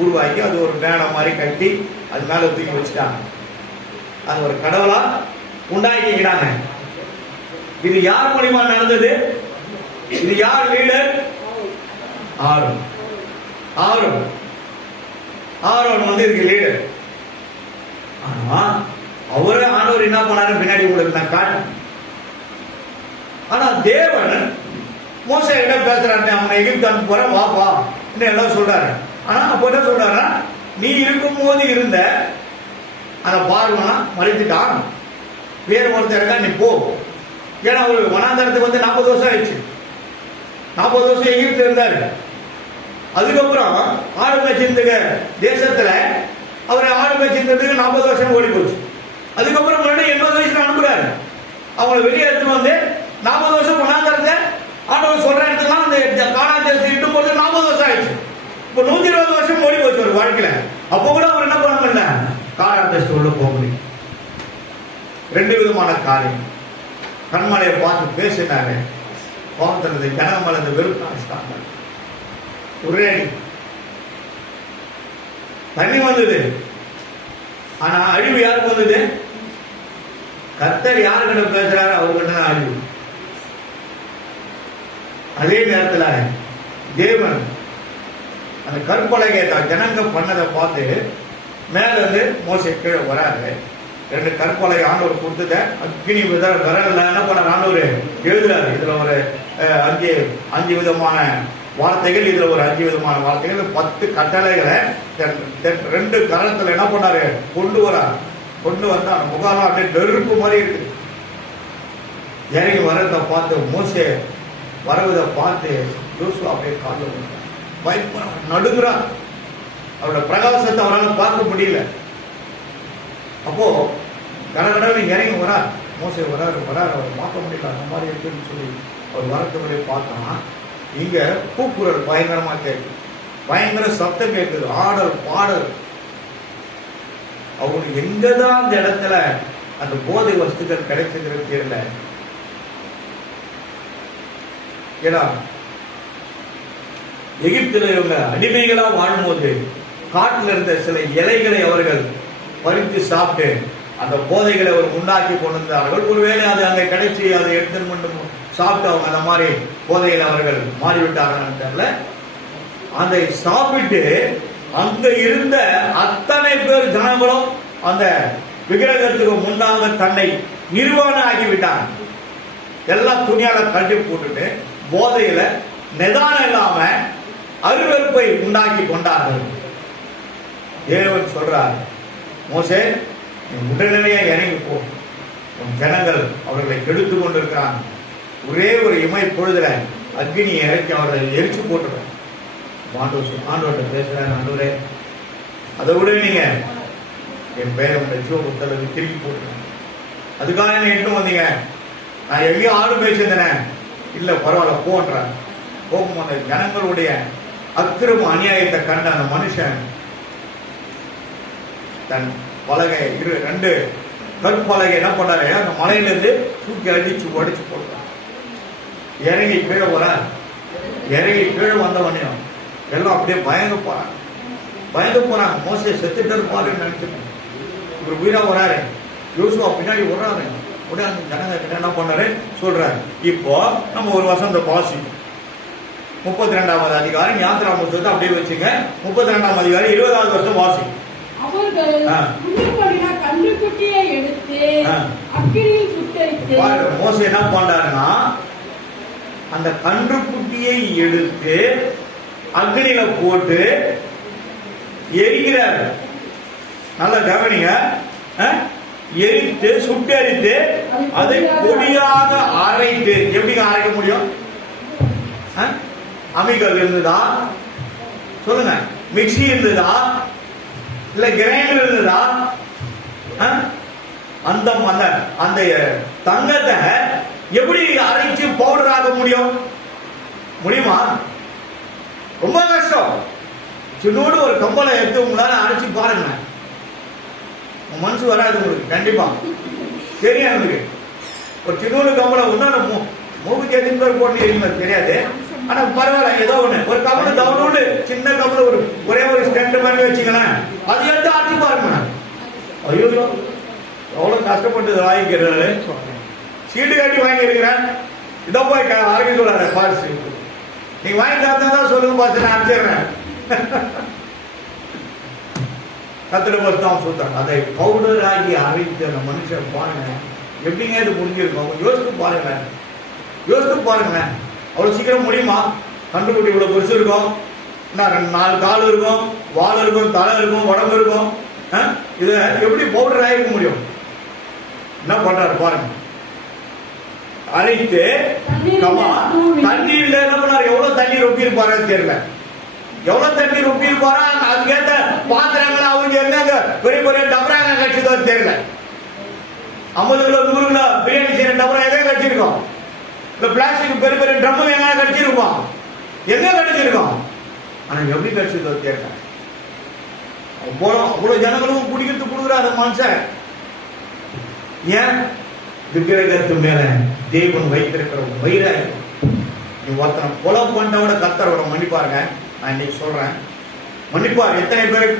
உருவாக்கி அது ஒரு மேடை மாதிரி கட்டி அது மேல தூக்கி வச்சுட்டாங்க. அது ஒரு கடவுளா உண்டாக்கிக்கிறாங்க. இது யார் மூலியமா நடந்தது? இது யார் லீடர்? ஆரோன். ஆரோன் ஆரோன் வந்து இதுக்கு லீடர். ஆனா அவரே ஆண்டவர் என்ன பண்ணாரு பின்னாடி உங்களுக்கு நான் காட்டு. ஆனா தேவன் மோசே கிட்ட பேசுறாரு, அவனை எகிப்து அனுப்ப போற வாப்பா எல்லாம் சொல்றாரு. ஆனா அப்ப என்ன சொல்றாரு, நீ இருக்கும் போது இருந்த அந்த பார்வனா மறைத்துட்டான், வேற ஒருத்தர் இருக்கா நீ போ. ஏன்னா அவரு வனாந்தரத்துக்கு வந்து 40 வருஷம் ஆயிடுச்சு. 40 வருஷம் எகிப்து இருந்தாரு. அதுக்கப்புறம் ஆடு மேய்ச்சிருந்த தேசத்துல அவர் ஆடு மேய்ச்சிருந்ததுக்கு 40 வருஷம் ஓடி போச்சு. அதுக்கப்புறம் மறுபடியும் 80 வயசுல அனுப்புறாரு. அவங்களை வெளியே எடுத்து வந்து 40 வருஷம் வனாந்தரத்தை ஆண்டவர் சொல்ற இடத்துலாம் அந்த கானான் தேசத்தை இட்டு போது 40 வருஷம் ஆயிடுச்சு. இப்போ 120 வருஷம் ஓடி போச்சு ஒரு வாழ்க்கையில. அப்போ கூட அவர் என்ன பண்ண முடியல, கானான் தேசத்தை உள்ள போக முடியும். 2 விதமான காரியம். கண்மலையை பார்த்து பேசினாரு, கோபத்திலிருந்து ஜனங்க மேல இந்த வெறுப்பு ஆரம்பிச்சிட்டாங்க. ஒரே தண்ணி வந்தது. ஆனா அழிவு யாருக்கு வந்தது? கர்த்தர் யாருக்கிட்ட பேசுறாரு அவர்கிட்ட தான் அழிவு. அதே நேரத்துல தேவன் அந்த கற்பலகை ஜனங்க பண்ணதை பார்த்து மேல இருந்து மோசே கீழே வராது. 2 கற்பலகை ஆண்டவர் கொடுத்தத அக்னி விரல்ல என்ன பண்ண ஆண்டவர் எழுதுறாரு. இதுல ஒரு 5 விதமான வார்த்தைகள், இதுல ஒரு 5 விதமான வார்த்தைகள், 10 கட்டளைகளை 2 கரத்துல என்ன பண்ணாரு கொண்டு வராரு. கொண்டு வந்து அந்த முகாலாம் அப்படியே நெருப்பு மாதிரி இருக்கு. இறங்கி வரதை பார்த்து மோசே வரவதை பார்த்து யோசுவா அப்படியே காலில் பயப்பட நடுங்குறார். அவரோட பிரகாசத்தை அவரால் பார்க்க முடியல. அப்போ கடகடவை இறங்கி வரார். மோசே வராரு அவர் பார்க்க முடியல, அந்த மாதிரி இருக்குன்னு சொல்லி அவர் வரத்துக்குள்ளே பார்த்தோம்னா இங்க கூக்குரல் பயங்கரமா கேட்குது, பயங்கர சத்தம் கேட்குது, ஆடல் பாடல். அவங்களுக்கு எங்கதான் அந்த இடத்துல அந்த போதை வஸ்துக்கள் கிடைச்சதுன்னு தெரியல. ஏன்னா எகிப்துல இவங்க அடிமைகளா வாழும்போது காட்டில் இருந்த சில இலைகளை அவர்கள் பறித்து சாப்பிட்டு அந்த போதைகளை அவர் உண்டாக்கி கொண்டிருந்தார்கள். ஒருவேளை அது அங்கே கிடைச்சி அதை எடுத்து சாப்பிட்டு அவங்க அந்த மாதிரி போதைகளை அவர்கள் மாறிவிட்டார்கள் தெரியல. அதை சாப்பிட்டு அங்க இருந்த அத்தனை பேர் ஜனங்களும் அந்த விக்கிரகத்துக்கு முன்னாக தன்னை நிர்வாணம் ஆகிவிட்டாங்க. எல்லாம் துணியால கட்டி போட்டுட்டு போதையில நிதானம் இல்லாம அருவருப்பை உண்டாக்கி கொண்டார்கள். தேவன் சொல்றார், மோசே உடனடியாக இறங்கி போ, உன் ஜனங்கள் அவர்களை கெடுத்து கொண்டிருக்கிறான். ஒரே ஒரு இமை பொழுதுல அக்னியை இறக்கி அவர்களை எரிச்சு போட்டுறேன். ஆண்டவர்கிட்ட பேசுறேன், ஆண்டவரே அதை விட நீங்க என் பெயரை உங்களுடைய ஜீவ புத்தகத்தை திருப்பி போட்டுறேன். அதுக்காக என்ன எட்டும் வந்தீங்க? நான் எங்கேயும் ஆடு பேசியிருந்தேன். இல்ல பரவாயில்ல போன்றேன். போகும் அந்த ஜனங்களுடைய அக்கிரம அநியாயத்தை கண்ட அந்த மனுஷன் தன் பலகை 2 கற்பலகை என்ன பண்ணாரு, அந்த மலையிலிருந்து தூக்கி அடிச்சு உடைச்சு போட்டான். இறங்கி கீழே வர, இறங்கி கீழே வந்தவனையும் எல்லாம் அப்படியே பயந்து போறாங்க. மோசே செத்துட்டு இருப்பாருன்னு நினைச்சுட்டு இவர் உயிரா வராரு. யோசுவா பின்னாடி வர்றாரு. உடனே அந்த ஜனங்க என்ன பண்ணாரு சொல்றாரு. இப்போ நம்ம ஒரு வசந்த பாசி 32வது அதிகாரம் யாத்திரா புத்தகத்தை அப்படியே வச்சுங்க. 32ஆம் அதிகாரம் 20வது வருஷம் வாசி. மோசே என்ன பண்றாருன்னா அந்த கன்றுக்குட்டியை எடுத்து அக்னியில போட்டு எரிக்கிறார். நல்ல கவனிங்க. எரித்து சுட்டெரித்து அதை பொடியாக அரைத்து, எப்படிங்க அரைக்க முடியும்? அமிகல் இருந்ததா சொல்லுங்க, மிக்சி இருந்ததா, இல்ல கிரைண்டர் இருந்ததா? அந்த அந்த தங்கத்தை எப்படி அரைச்சு பவுடர் ஆக முடியுமா? ரொம்ப கஷ்டம். சின்னோடு ஒரு கம்பளை எடுத்து உங்களால அரைச்சு பாருங்க, மனசு வராது உங்களுக்கு. கண்டிப்பா தெரியும். ஒரு சின்னூறு கம்பளை ஒன்னும் மூக்கு எதுன்னு பேர் போட்டு தெரியாது. ஆனா பரவாயில்ல, ஏதோ ஒண்ணு ஒரு கம்பளை தவணோடு சின்ன கம்பளை ஒரே ஒரு ஸ்டெண்ட் மாதிரி வச்சுக்கலாம். அது எடுத்து ஆட்டி பாருங்க. ஐயோ எவ்வளவு கஷ்டப்பட்டு வாங்கிக்கிறாரு. சீட்டு கட்டி வாங்கி இருக்கிறேன். இதோ போய் ஆரம்பி சொல்றாரு பாஸ், நீங்க வாங்கி தான் சொல்லுங்க பாஸ், நான் அனுப்பிச்சிடுறேன். கத்திரதான் சொல்றாங்க. அதை பவுடர் ஆகி அரைத்து அந்த மனுஷன் பாருங்க எப்படிங்க இது முடிஞ்சிருக்கும். யோசித்து பாருங்க, யோசித்து பாருங்க. அவ்வளவு சீக்கிரம் முடியுமா? கண்டுபிடி இவ்வளவு பெருசு இருக்கும், 4 கால் இருக்கும், வால் இருக்கும், தலை இருக்கும், உடம்பு இருக்கும். இது எப்படி பவுடர் ஆகிருக்க முடியும்? என்ன பண்றாரு பாருங்க. அரைத்து தண்ணீர்ல என்ன பண்ணாரு? எவ்வளவு தண்ணீர் ஒப்பி இருப்பாரு தெரியல. எவ்வளவு தண்ணீர் ஒப்பி இருப்பாரா? அதுக்கேற்ற பாத்திரங்கள் அவங்க என்னங்க பெரிய பெரிய டபராங்க கட்சிதோ தெரியல. 50 கிலோ 100 கிலோ பிரியாணி செய்யற டபரா எங்க கட்சிருக்கோம்? இந்த பிளாஸ்டிக் பெரிய பெரிய ட்ரம் எங்க கட்சிருக்கோம்? எங்க கட்சிருக்கோம்? ஆனா எப்படி கட்சிதோ தெரியல. அவ்வளவு ஜனங்களும் குடிக்கிறது கொடுக்குற அந்த மனுஷன் ஏன்? விக்கிரகத்து மேல தேவன் வைத்திருக்கிற வைராகியம். நீ ஒருத்தனை கொலை பண்ணவட கர்த்தரோட மன்னிப்பாருங்க. நான் இன்னைக்கு சொல்றேன், மன்னிப்பார். எத்தனை பேர்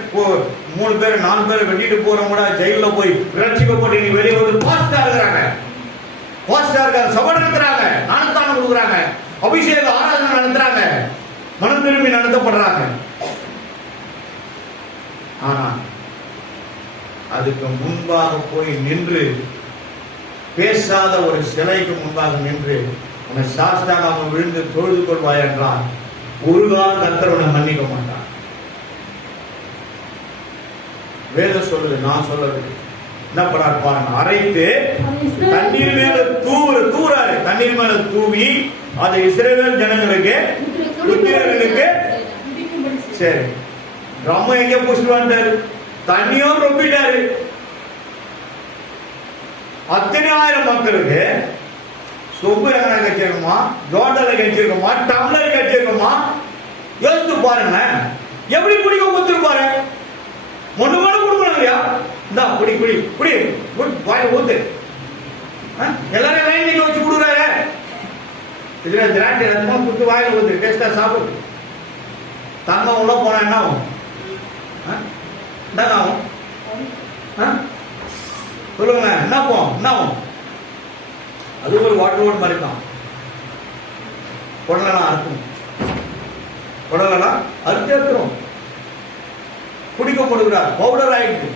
3 பேர் 4 பேர் வெட்டிட்டு போறவங்க ஜெயில போய் ரட்சிக்கப்பட்டு நீ வெளியே வந்து பாஸ்டா இருக்கிறாங்க, பாஸ்டா இருக்காங்க, சபை நடத்துறாங்க, ஞானஸ்தானம் கொடுக்குறாங்க, அபிஷேக ஆராதனை நடத்துறாங்க, மனம் திரும்பி நடத்தப்படுறாங்க. ஆனா அதுக்கு முன்பாக போய் நின்று பேசாத ஒரு சிலைக்கு முன்பாக நின்று உன்னை சாஸ்தாங்க விழுந்து தொழுது கொள்வாய் என்றால் ஒரு காலம் கர்த்தர் உன்னை மன்னிக்க மாட்டான். வேதம் சொல்லுது, நான் சொல்றது. என்ன பண்ணாரு பாருங்க. அரைத்து தண்ணீர் மேல தூறாரு. தண்ணீர் மேல தூவி அதை இஸ்ரவேல் ஜனங்களுக்கு புத்திரர்களுக்கு சரி ட்ரம் எங்க புடிச்சிட்டு வந்தாரு, தண்ணியும் ரொப்பிட்டாரு. அத்தனை ஆயிரம் மக்களுக்கு சொம்பு எங்க கட்சிருக்குமா, ஜோட்டல கட்சிருக்குமா, டம்ளர் கட்சிருக்குமா? யோசித்து பாருங்க. எப்படி குடிக்க கொடுத்துருப்பாரு? ஒண்ணு கூட கொடுக்கணும் இல்லையா? இந்தா குடி குடி குடி வாயில ஊத்து. எல்லாரும் லைன் நீங்க வச்சு கொடுக்குறாரு. இதுல திராட்சை ரசமா கொடுத்து வாயில ஊத்து, டேஸ்டா சாப்பிடு. தங்கம் உள்ள போனா என்ன ஆகும்? என்ன ஆகும் சொல்லுங்க? என்ன போகும்? என்ன ஆகும்? அது ஒரு வாட்டர் ரோட் மாதிரி தான். குடலாம் அறுக்கும், குடலாம் அறுத்து எடுத்துரும். குடிக்க கொடுக்குறார். பவுடர் ஆயிடுது,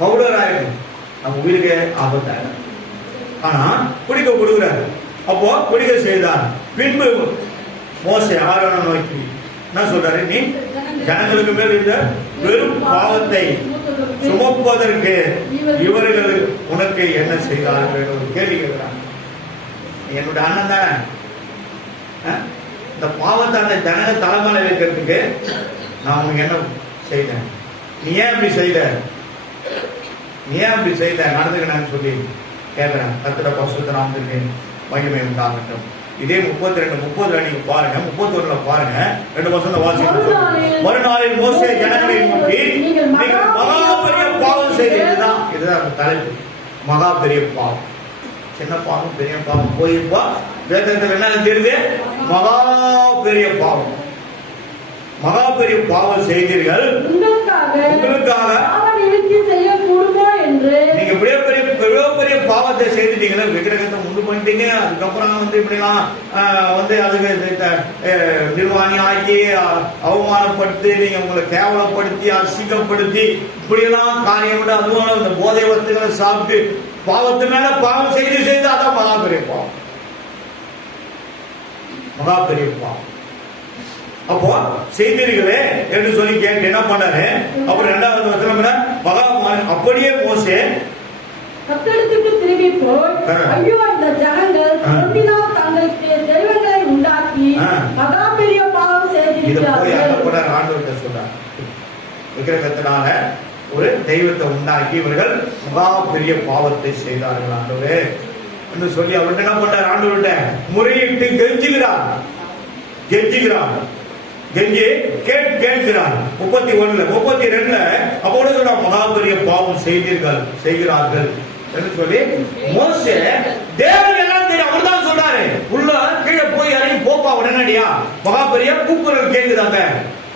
பவுடர் ஆயிடுது. நம்ம உயிருக்கு ஆபத்தாயிடும். ஆனா குடிக்க கொடுக்குறாரு. அப்போ குடிக்க செய்தார். பின்பு மோசே ஆரோனை நோக்கி என்ன சொல்றாரு? நீ ஜனங்களுக்கு மேல் இந்த வெறும் பாவத்தை சுமப்பதற்கு இவர்கள் உனக்கு என்ன செய்தார்கள்? ஒரு கேள்வி கேட்கிறாங்க. என்னோட அண்ணன் தானே இந்த பாவத்தை அந்த ஜனங்க தலைமையில வைக்கிறதுக்கு நான் உனக்கு என்ன செய்தேன்? நீ ஏன் இப்படி செய்த? நீ ஏன் இப்படி செய்த? நடந்துக்கணும்னு சொல்லி கேட்கிறேன். கர்த்தருடைய பரிசுத்த நாமத்திற்கு மகிமை உண்டாகட்டும். இதே 32 நீங்க பாருங்க, 31 பாருங்க, 2 வசனம் வாசிக்கிறோம். மறுநாளில் மோசே ஜனங்களை நோக்கி நீங்கள் மகா பெரிய பாவம் செய்தீர்கள். இதுதான் தலைப்பு. மகா பெரிய பாவம். சின்ன பாவம் பெரிய பாவம் போயிருப்பா. வேதத்தில் என்ன தெரியுது? மகா பெரிய பாவம். மகா பெரிய பாவம் செய்தீர்கள். உங்களுக்காக நீங்க பெரிய பாவத்தை செய்துட்டீங்கன்னா, விக்கிரகத்தை உண்டு பண்ணிட்டீங்க. அதுக்கப்புறம் இப்படிலாம் அதுக்கு நிர்வாணி ஆக்கி அவமானப்படுத்தி நீங்க உங்களை கேவலப்படுத்தி அசிங்கப்படுத்தி இப்படியெல்லாம் காரியம் விட, அதுவும் இந்த போதை வஸ்துகளை சாப்பிட்டு பாவத்து மேல பாவம் செய்து அதான் மகா பெரிய பாவம். மகா பெரிய பாவம். அப்போ செய்தீர்களே என்று சொல்லி கேட்டு என்ன பண்ணாரு? அப்புறம் 2வது வசனம் மகா அப்படியே மோசே கர்த்தருக்கு திரும்பி போய், ஐயோ இந்த ஜனங்கள் பொன்னினால் தங்களுக்கு தெய்வங்களை உண்டாக்கி மகா பெரிய பாவம் செய்திருக்கிறார்கள். ஆண்டவர்கிட்ட சொல்றார், விக்கிரகத்தினால ஒரு தெய்வத்தை உண்டாக்கி இவர்கள் மகா பெரிய பாவத்தை செய்தார்கள் ஆண்டவரே என்று சொல்லி அவர்கிட்ட என்ன பண்றார்? ஆண்டவர்கிட்ட முறையிட்டு கெஞ்சுகிறார். கெஞ்சி கேட்கிறார். 31 32 அப்போது சொல்ற மகா பெரிய பாவம் செய்கிறார்கள் என்று சொல்லி மோசே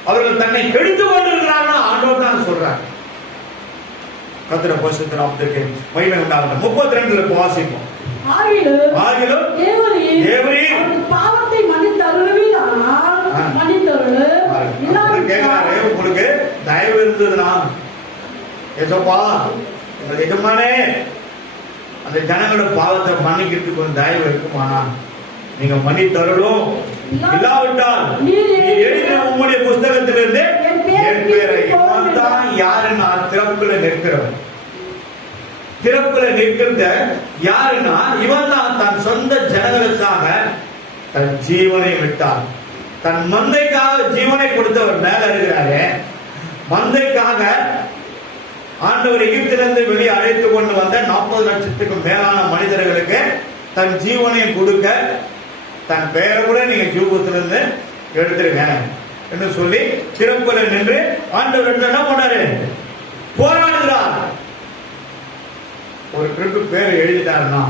அவர்கள் தன்னை கெடுத்து கொண்டிருக்கிறார்கள் ஆண்டவர் தான் சொல்றார். கர்த்தருடைய பரிசுத்த நாமத்திற்கு மகிமை உண்டாகட்டும். 32 வாசிப்போம். ஆகிலும் தேவரீர் பாவத்தை மன்னித்தருளுவீரானால் கேட்கிறாரு, உங்களுக்கு தயவு இருந்ததுன்னா ஏசப்பா உங்கள் எஜமானே அந்த ஜனங்களோட பாவத்தை மன்னிக்கிறதுக்கு கொஞ்சம் தயவு இருக்குமானா நீங்க மன்னித்தருளும். இல்லாவிட்டால் எழுதின உங்களுடைய புஸ்தகத்திலிருந்து என் பேரை இவன் தான் யாருன்னா திறப்புல நிற்கிறவன். திறப்புல நிற்கிறத யாருன்னா இவன் தான் தன் சொந்த ஜனங்களுக்காக தன் ஜீவனை விட்டான். தன் மந்தைக்காக ஜீவனை கொடுத்தவர் மேல இருக்கிறாரு. மந்தைக்காக ஆண்டவர் எகிப்திலிருந்து வெளியே அழைத்து கொண்டு வந்த 40 லட்சத்துக்கும் மேலான மனிதர்களுக்கு தன் ஜீவனை கொடுக்க தன் பெயரை கூட நீங்க ஜீவத்திலிருந்து எடுத்துருங்க என்று சொல்லி திறப்புல நின்று ஆண்டவர் என்ன பண்ணாரு? போராடுகிறார். ஒரு கிருப்பு பேரை எழுதிட்டாருன்னா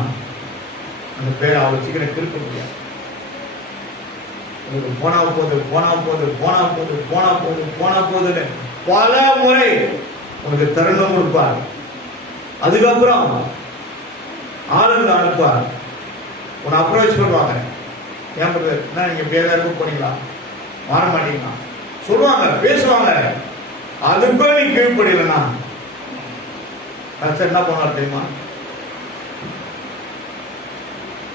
அந்த பேரை அவர் சீக்கிரம் திருப்ப முடியாது. போனா போது போனா போது போனா போது போனா போது போனா போதுன்னு பல முறை உனக்கு தருணம் கொடுப்பார். அதுக்கப்புறம் ஆளுங்க அனுப்பார். உன்னை அப்ரோச் பண்ணுவாங்க. ஏன் என்ன நீங்க பேரா இருக்க போறீங்களா, மாற மாட்டீங்களா சொல்லுவாங்க, பேசுவாங்க. அதுக்கும் நீ கீழ்படியலனா என்ன பண்ணார் தெரியுமா?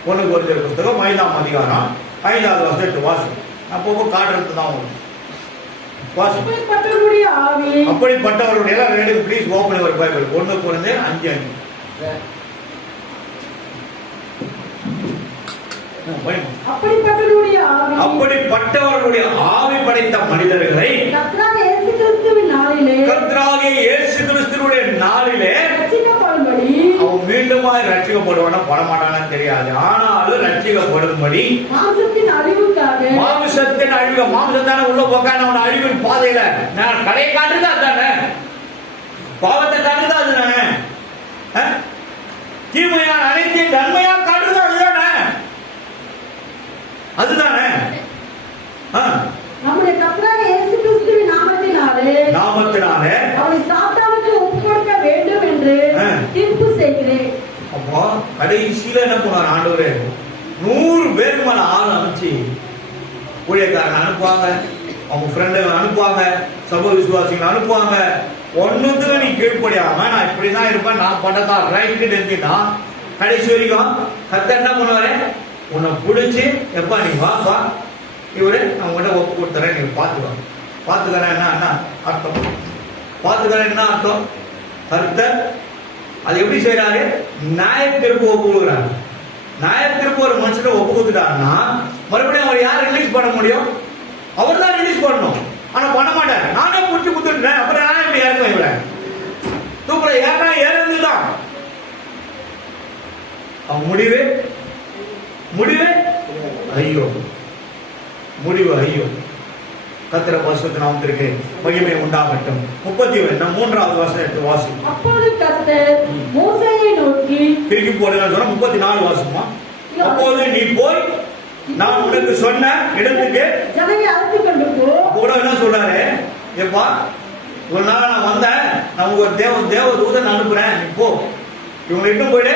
பொண்ணுக்கு ஒரு புத்தகம் 5ஆம் அதிகாரம் 5வது வசனத்தை வாசி. அப்போ காட்டுறது தான் உங்களுக்கு வாசி. அப்படிப்பட்டவருடைய எல்லாம் please open your Bible. 1 Corinthians 5:5. அப்படிப்பட்டவர்களுடைய ஆவி படைத்த மனிதர்களை கர்த்தராகிய இயேசு கிறிஸ்துவினுடைய நாளிலே அவன் மீண்டுமாய் ரட்சிக்கப்படுவானா படமாட்டானு தெரியாது. ஆனாலும் ரட்சிக்கப்படும்படி மாம்சத்தின் அழிவு மாம்சத்தான உள்ள உட்காந்து அவன் அழிவின் பாதையில நான் கடையை காட்டுதா தானே, பாவத்தை காட்டுதா அதுதானே, தீமையா அனைத்தையும் நன்மையா காட்டுதா அதுதானே, அதுதானே. நம்முடைய கர்த்தராகிய இயேசு கிறிஸ்துவின் நாமத்தினாலே அவனை சாத்தானுக்கு ஒப்புக்கொடுக்க வேண்டும் என்று தீர்ப்பு செய்கிறேன். அப்போ கடைசியில என்ன பண்ணார் ஆண்டவரே? 100 பேருக்கு மேல ஆள் அனுப்பிச்சு ஊழியக்காரங்க அனுப்புவாங்க, அவங்க ஃப்ரெண்டுங்க அனுப்புவாங்க, சபை விசுவாசிகள் அனுப்புவாங்க. ஒன்னுத்துக்கு நீ கீழ்படியாம நான் இப்படிதான் இருப்பேன், நான் பண்ணதா ரைட்டு தெரிஞ்சுட்டா கடைசி வரைக்கும் கர்த்தர் என்ன பண்ணுவாரு? உன்னை பிடிச்சி எப்பா நீ வாப்பா இவரு நான் உங்கள்கிட்ட ஒப்பு கொடுத்துறேன், நீங்க பாத்துக்கோ. பாத்துக்கிறேன் என்ன அர்த்தம்? பாத்துக்கிறேன் என்ன அர்த்தம்? கர்த்தர் அது எப்படி செய்யறாரு? நியாயத்திற்கு ஒப்பு கொடுக்குறாரு. நியாயத்திற்கு ஒரு மனுஷனை ஒப்பு கொடுத்துட்டாருன்னா மறுபடியும் அவர் யார் ரிலீஸ் பண்ண முடியும்? அவர் தான் ரிலீஸ் பண்ணணும். ஆனா பண்ண மாட்டார். நானே பிடிச்சி கொடுத்துட்டேன், அப்புறம் நான் எப்படி இறங்குவேன்? இவரை தூக்குற ஏறா ஏறதுதான் அவன் முடிவு. முடிவு ஐயோ, முடிவு ஐயோ. கர்த்தருடைய பரிசுத்த நாமத்திற்கு மகிமை உண்டாகட்டும். 3வது வசனத்தை வாசி. அப்பொழுது கர்த்தர் மோசேயை நோக்கி திருப்பி போடுங்க சொன்னா 34 வாசமா. அப்போது நீ போய் நான் உனக்கு சொன்ன இடத்துக்கு ஜனங்களை அழைத்து கொண்டு போ. கூட என்ன சொல்றாரு? ஏப்பா ஒரு நாள் நான் வந்தேன், நான் உங்க தேவ தூதன் அனுப்புறேன், நீ போ, இவங்க இட்டும் போயிட்டு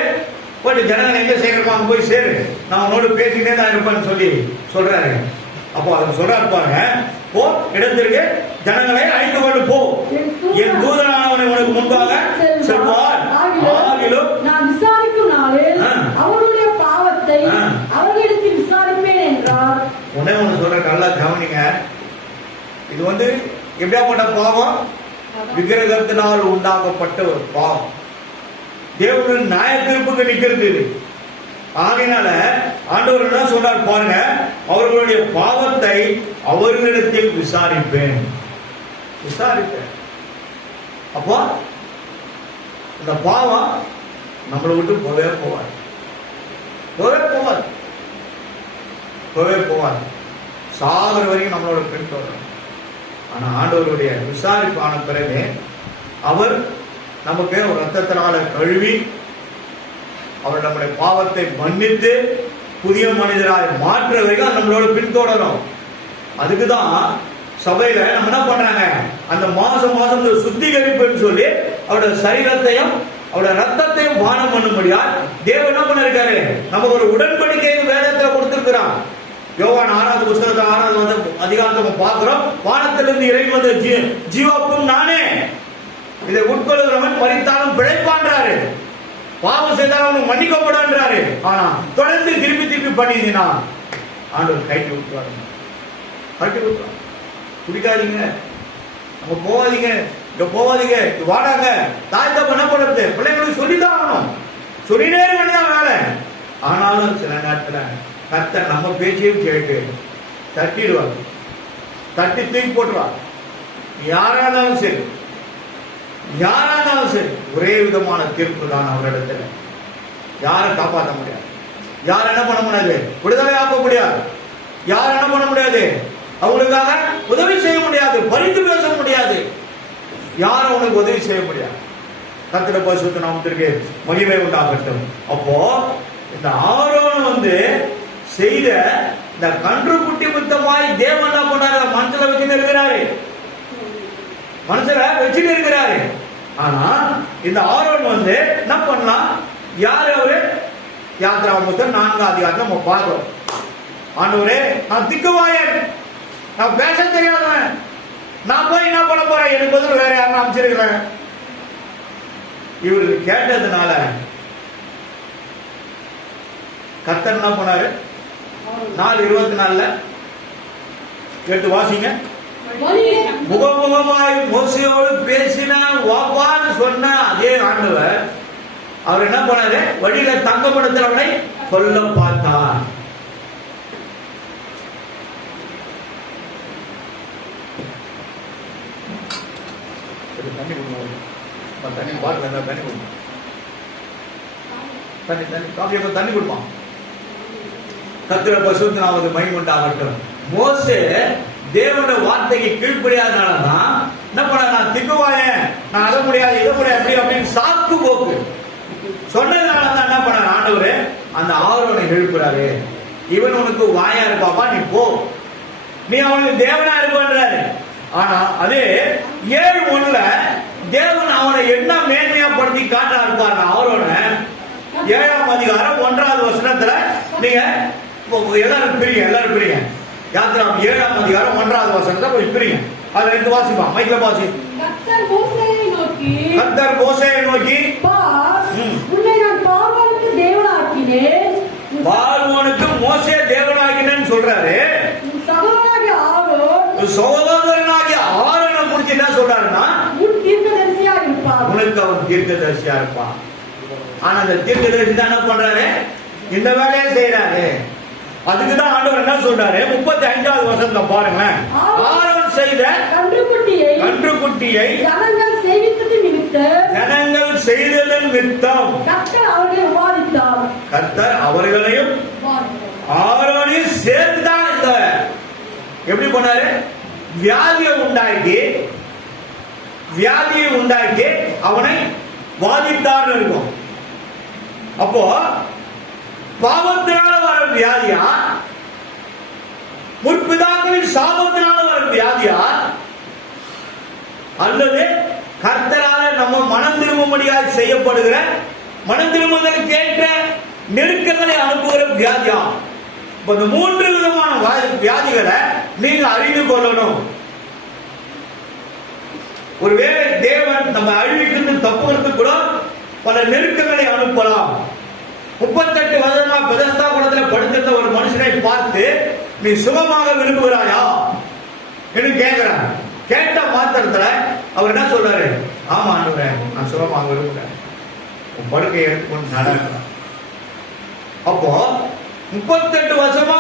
ஜனங்களை எங்க சேர்க்கிறப்பாங்க போய் சேரு, நான் உன்னோடு பேசிக்கிட்டே தான் இருப்பேன்னு சொல்லி சொல்றாரு. அப்போ அதை சொல்றாரு பாருங்க, போ இடத்திற்கு ஜனங்களை அழைத்து கொண்டு போ, என் தூதனானவனை உனக்கு முன்பாக செல்வார். ஆகிலும் நான் விசாரிக்கும் நாளில் அவருடைய பாவத்தை அவர்களிடத்தில் விசாரிப்பேன் என்றார். உடனே ஒண்ணு சொல்ற, நல்லா கவனிங்க. இது எப்படியாப்பட்ட பாவம்? விக்கிரகத்தினால் உண்டாக்கப்பட்ட ஒரு பாவம். தேவனுடைய நியாய தீர்ப்புக்கு நிக்கிறது இது. ஆகையினால ஆண்டவர் என்ன சொல்றார் பாருங்க, அவர்களுடைய பாவத்தை அவர்களிடத்தில் விசாரிப்பேன். அப்போ இந்த பாவம் நம்மளை விட்டு போவே போவாது. சாகர வரைக்கும் நம்மளோட பின் தொடரும். ஆனா ஆண்டவருடைய விசாரிப்பு ஆன பிறகு அவர் நமக்கு ரத்தத்தினால கழுவி அவர் நம்முடைய பாவத்தை மன்னித்து புதிய மனிதராய் மாற்ற வரைக்கும் நம்மளோட பின்தொடரும். அதுக்குதான் சபையில நம்ம என்ன பண்றாங்க, அந்த மாசம் மாசம் சுத்திகரிப்புன்னு சொல்லி அவருடைய சரீரத்தையும் அவருடைய ரத்தத்தையும் பானம் பண்ணும்படியா தேவன் என்ன பண்ணிருக்காரு, நமக்கு ஒரு உடன்படிக்கை வேதத்துல கொடுத்திருக்கிறான். யோவான் 6வது புத்தகத்தை 6வது அதிகாரத்தை பார்க்கிறோம். வானத்திலிருந்து இறங்கி வந்த ஜீவாப்பும் நானே, இதை உட்கொள்கிறவன் மரித்தாலும் பிழைப்பான்றாரு, பாவம் செய்தாலும் அவனுக்கு மன்னிக்கப்படுன்றாரு. ஆனா தொடர்ந்து திருப்பி திருப்பி பண்ணினா ஆண்டவர் கைட்டு விட்டுவாரு, கட்டி விட்டுவாரு. குடிக்காதீங்க, அங்க போவாதீங்க, இங்க போவாதீங்க, வாடாங்க. தாய் தப்பு என்ன பண்றது, பிள்ளைங்களுக்கு சொல்லிதான் ஆகணும், சொல்லினே வேண்டியதான் வேலை. ஆனாலும் சில நேரத்துல கர்த்தர் நம்ம பேச்சையும் கேட்டு தட்டிடுவார், தட்டி தூக்கி போட்டுருவார். யாராலும் சரி, யாராலும் சரி, ஒரே விதமான தீர்ப்பு தான் அவரிடத்துல. யாரும் காப்பாற்ற முடியாது, யாரும் என்ன பண்ண முடியாது, விடுதலை ஆக்க முடியாது, யாரும் என்ன பண்ண முடியாது, அவங்களுக்காக உதவி செய்ய முடியாது, பரிந்து பேச முடியாது, யாரும் அவனுக்கு உதவி செய்ய முடியாது. கர்த்தருடைய பரிசுத்த நாமத்திற்கு மகிமை உண்டாகட்டும். அப்போ இந்த ஆரோன் செய்த இந்த கன்று குட்டி புத்தமாய் தேவன் என்ன பண்ணாரு, மனசுல வச்சுட்டு இருக்கிறாரு, மனசுல வச்சுட்டு இருக்கிறாரு. ஆனா இந்த ஆரோன் என்ன பண்ணலாம், யாரு அவரு, யாத்ராகமம் 4வது அதிகாரத்தை நம்ம பார்க்கிறோம். ஆண்டவரே, நான் திக்குவாயன், நான் பேச தெரியாதவன், நான் போய் என்ன பண்ண போறேன், எனக்கு பதில் வேற யாரும் அமைச்சிருக்கிறேன். இவருக்கு கேட்டதுனால கர்த்தர் என்ன பண்ணாரு, 4:24 கேட்டு வாசிங்க. முகமுகமாய் மோசேயோடு பேசின வாப்பான்னு சொன்ன அதே ஆண்டவர் அவர் என்ன பண்ணாரு, வழியில தங்கப்படுத்துறவனை கொல்ல பார்த்தார். தண்ணி கொடுங்க, தண்ணி பாட்டில் தண்ணி கொடுங்க, தண்ணி தண்ணி காஃபி தண்ணி கொடுப்பான். கர்த்தருடைய பரிசுத்த நாமத்துக்கு மகிமை உண்டாகட்டும். மோசே தேவனுடைய வார்த்தைக்கு கீழ்ப்படியாதனாலதான் என்ன பண்ண, நான் திக்குவாயேன், நான் அதை முடியாது இதை முடியாது அப்படின்னு சாக்கு போக்கு சொன்னதுனாலதான் என்ன பண்ண ஆண்டவரு அந்த ஆரோனை எழுப்புறாரு. இவன் உனக்கு வாயா இருப்பாப்பா, நீ போ, நீ அவனுக்கு தேவனா இருப்பான்றாரு. ஆனா அதே 7:1 தேவன் அவனை என்ன மேன்மையா படுத்தி காட்டா இருப்பாரு ஆரோன. 7ஆம் அதிகாரம் 1வது வசனத்துல நீங்க எல்லாரும் பிரிங்க. யாத்திராகமம் 7ஆம் அதிகாரம் 1வது வசனத்தை போய் பிரிங்க. அதுல இருந்து வாசிப்பா, மைக்ல வாசி. கர்த்தர் மோசேயை நோக்கி உன்னை நான் பார்வோனுக்கு தேவனாக்கினேன், பார்வோனுக்கு மோசே தேவனாக்கினேன்னு சொல்றாரு. சகோதரனாகிய ஆரோனை குறித்து என்ன சொல்றாருன்னா, உனக்கு அவன் தீர்க்கதரிசியா இருப்பான். ஆனா அந்த தீர்க்கதரிசி தான் என்ன பண்றாரு, இந்த வேலையை செய்யறாரு. அதுக்குதான் ஆண்டவர் என்ன சொல்றாரு, 35வது வசனத்துல பாருங்களேன். ஆரோன் செய்த கன்றுக்குட்டியை ஜனங்கள் செய்ததன் நிமித்தம் கர்த்தர் அவர்களையும் ஆரோனையும் சேர்த்துதான் இந்த எப்படி பண்ணாரு, வியாதியை உண்டாக்கி அவனை வாதித்தார்னு இருக்கும். அப்போ பாவத்தினால வர வியாதியா, முற்பிதாக்களின் சாபத்தினால வர வியாதியா, அல்லது கர்த்தரால நம்ம மனம் திரும்பும்படியாக செய்யப்படுகிற மனம் திரும்புவதற்கு ஏற்ற நெருக்கங்களை அனுப்புகிற வியாதியா? இந்த 3 விதமான வியாதிகளை நீங்க அறிந்து கொள்ளணும். ஒருவேளை தேவன் நம்ம அழிவுக்கு தப்புறதுக்கு கூட பல நெருக்கங்களை அனுப்பலாம். 38 வருடமா பெதஸ்தா குளத்துல படுத்திருந்த ஒரு மனுஷனை பார்த்து நீ சுகமாக விரும்புகிறாயா என்று கேட்கிறார். கேட்ட மாத்திரத்துல அவர் என்ன சொல்றாரு, ஆமா ஆண்டவரே, நான் சுகமாக விரும்புகிறேன், உன் படுக்கையை எடுத்துக்கொண்டு நடக்கிறார். அப்போ 38 வருஷமா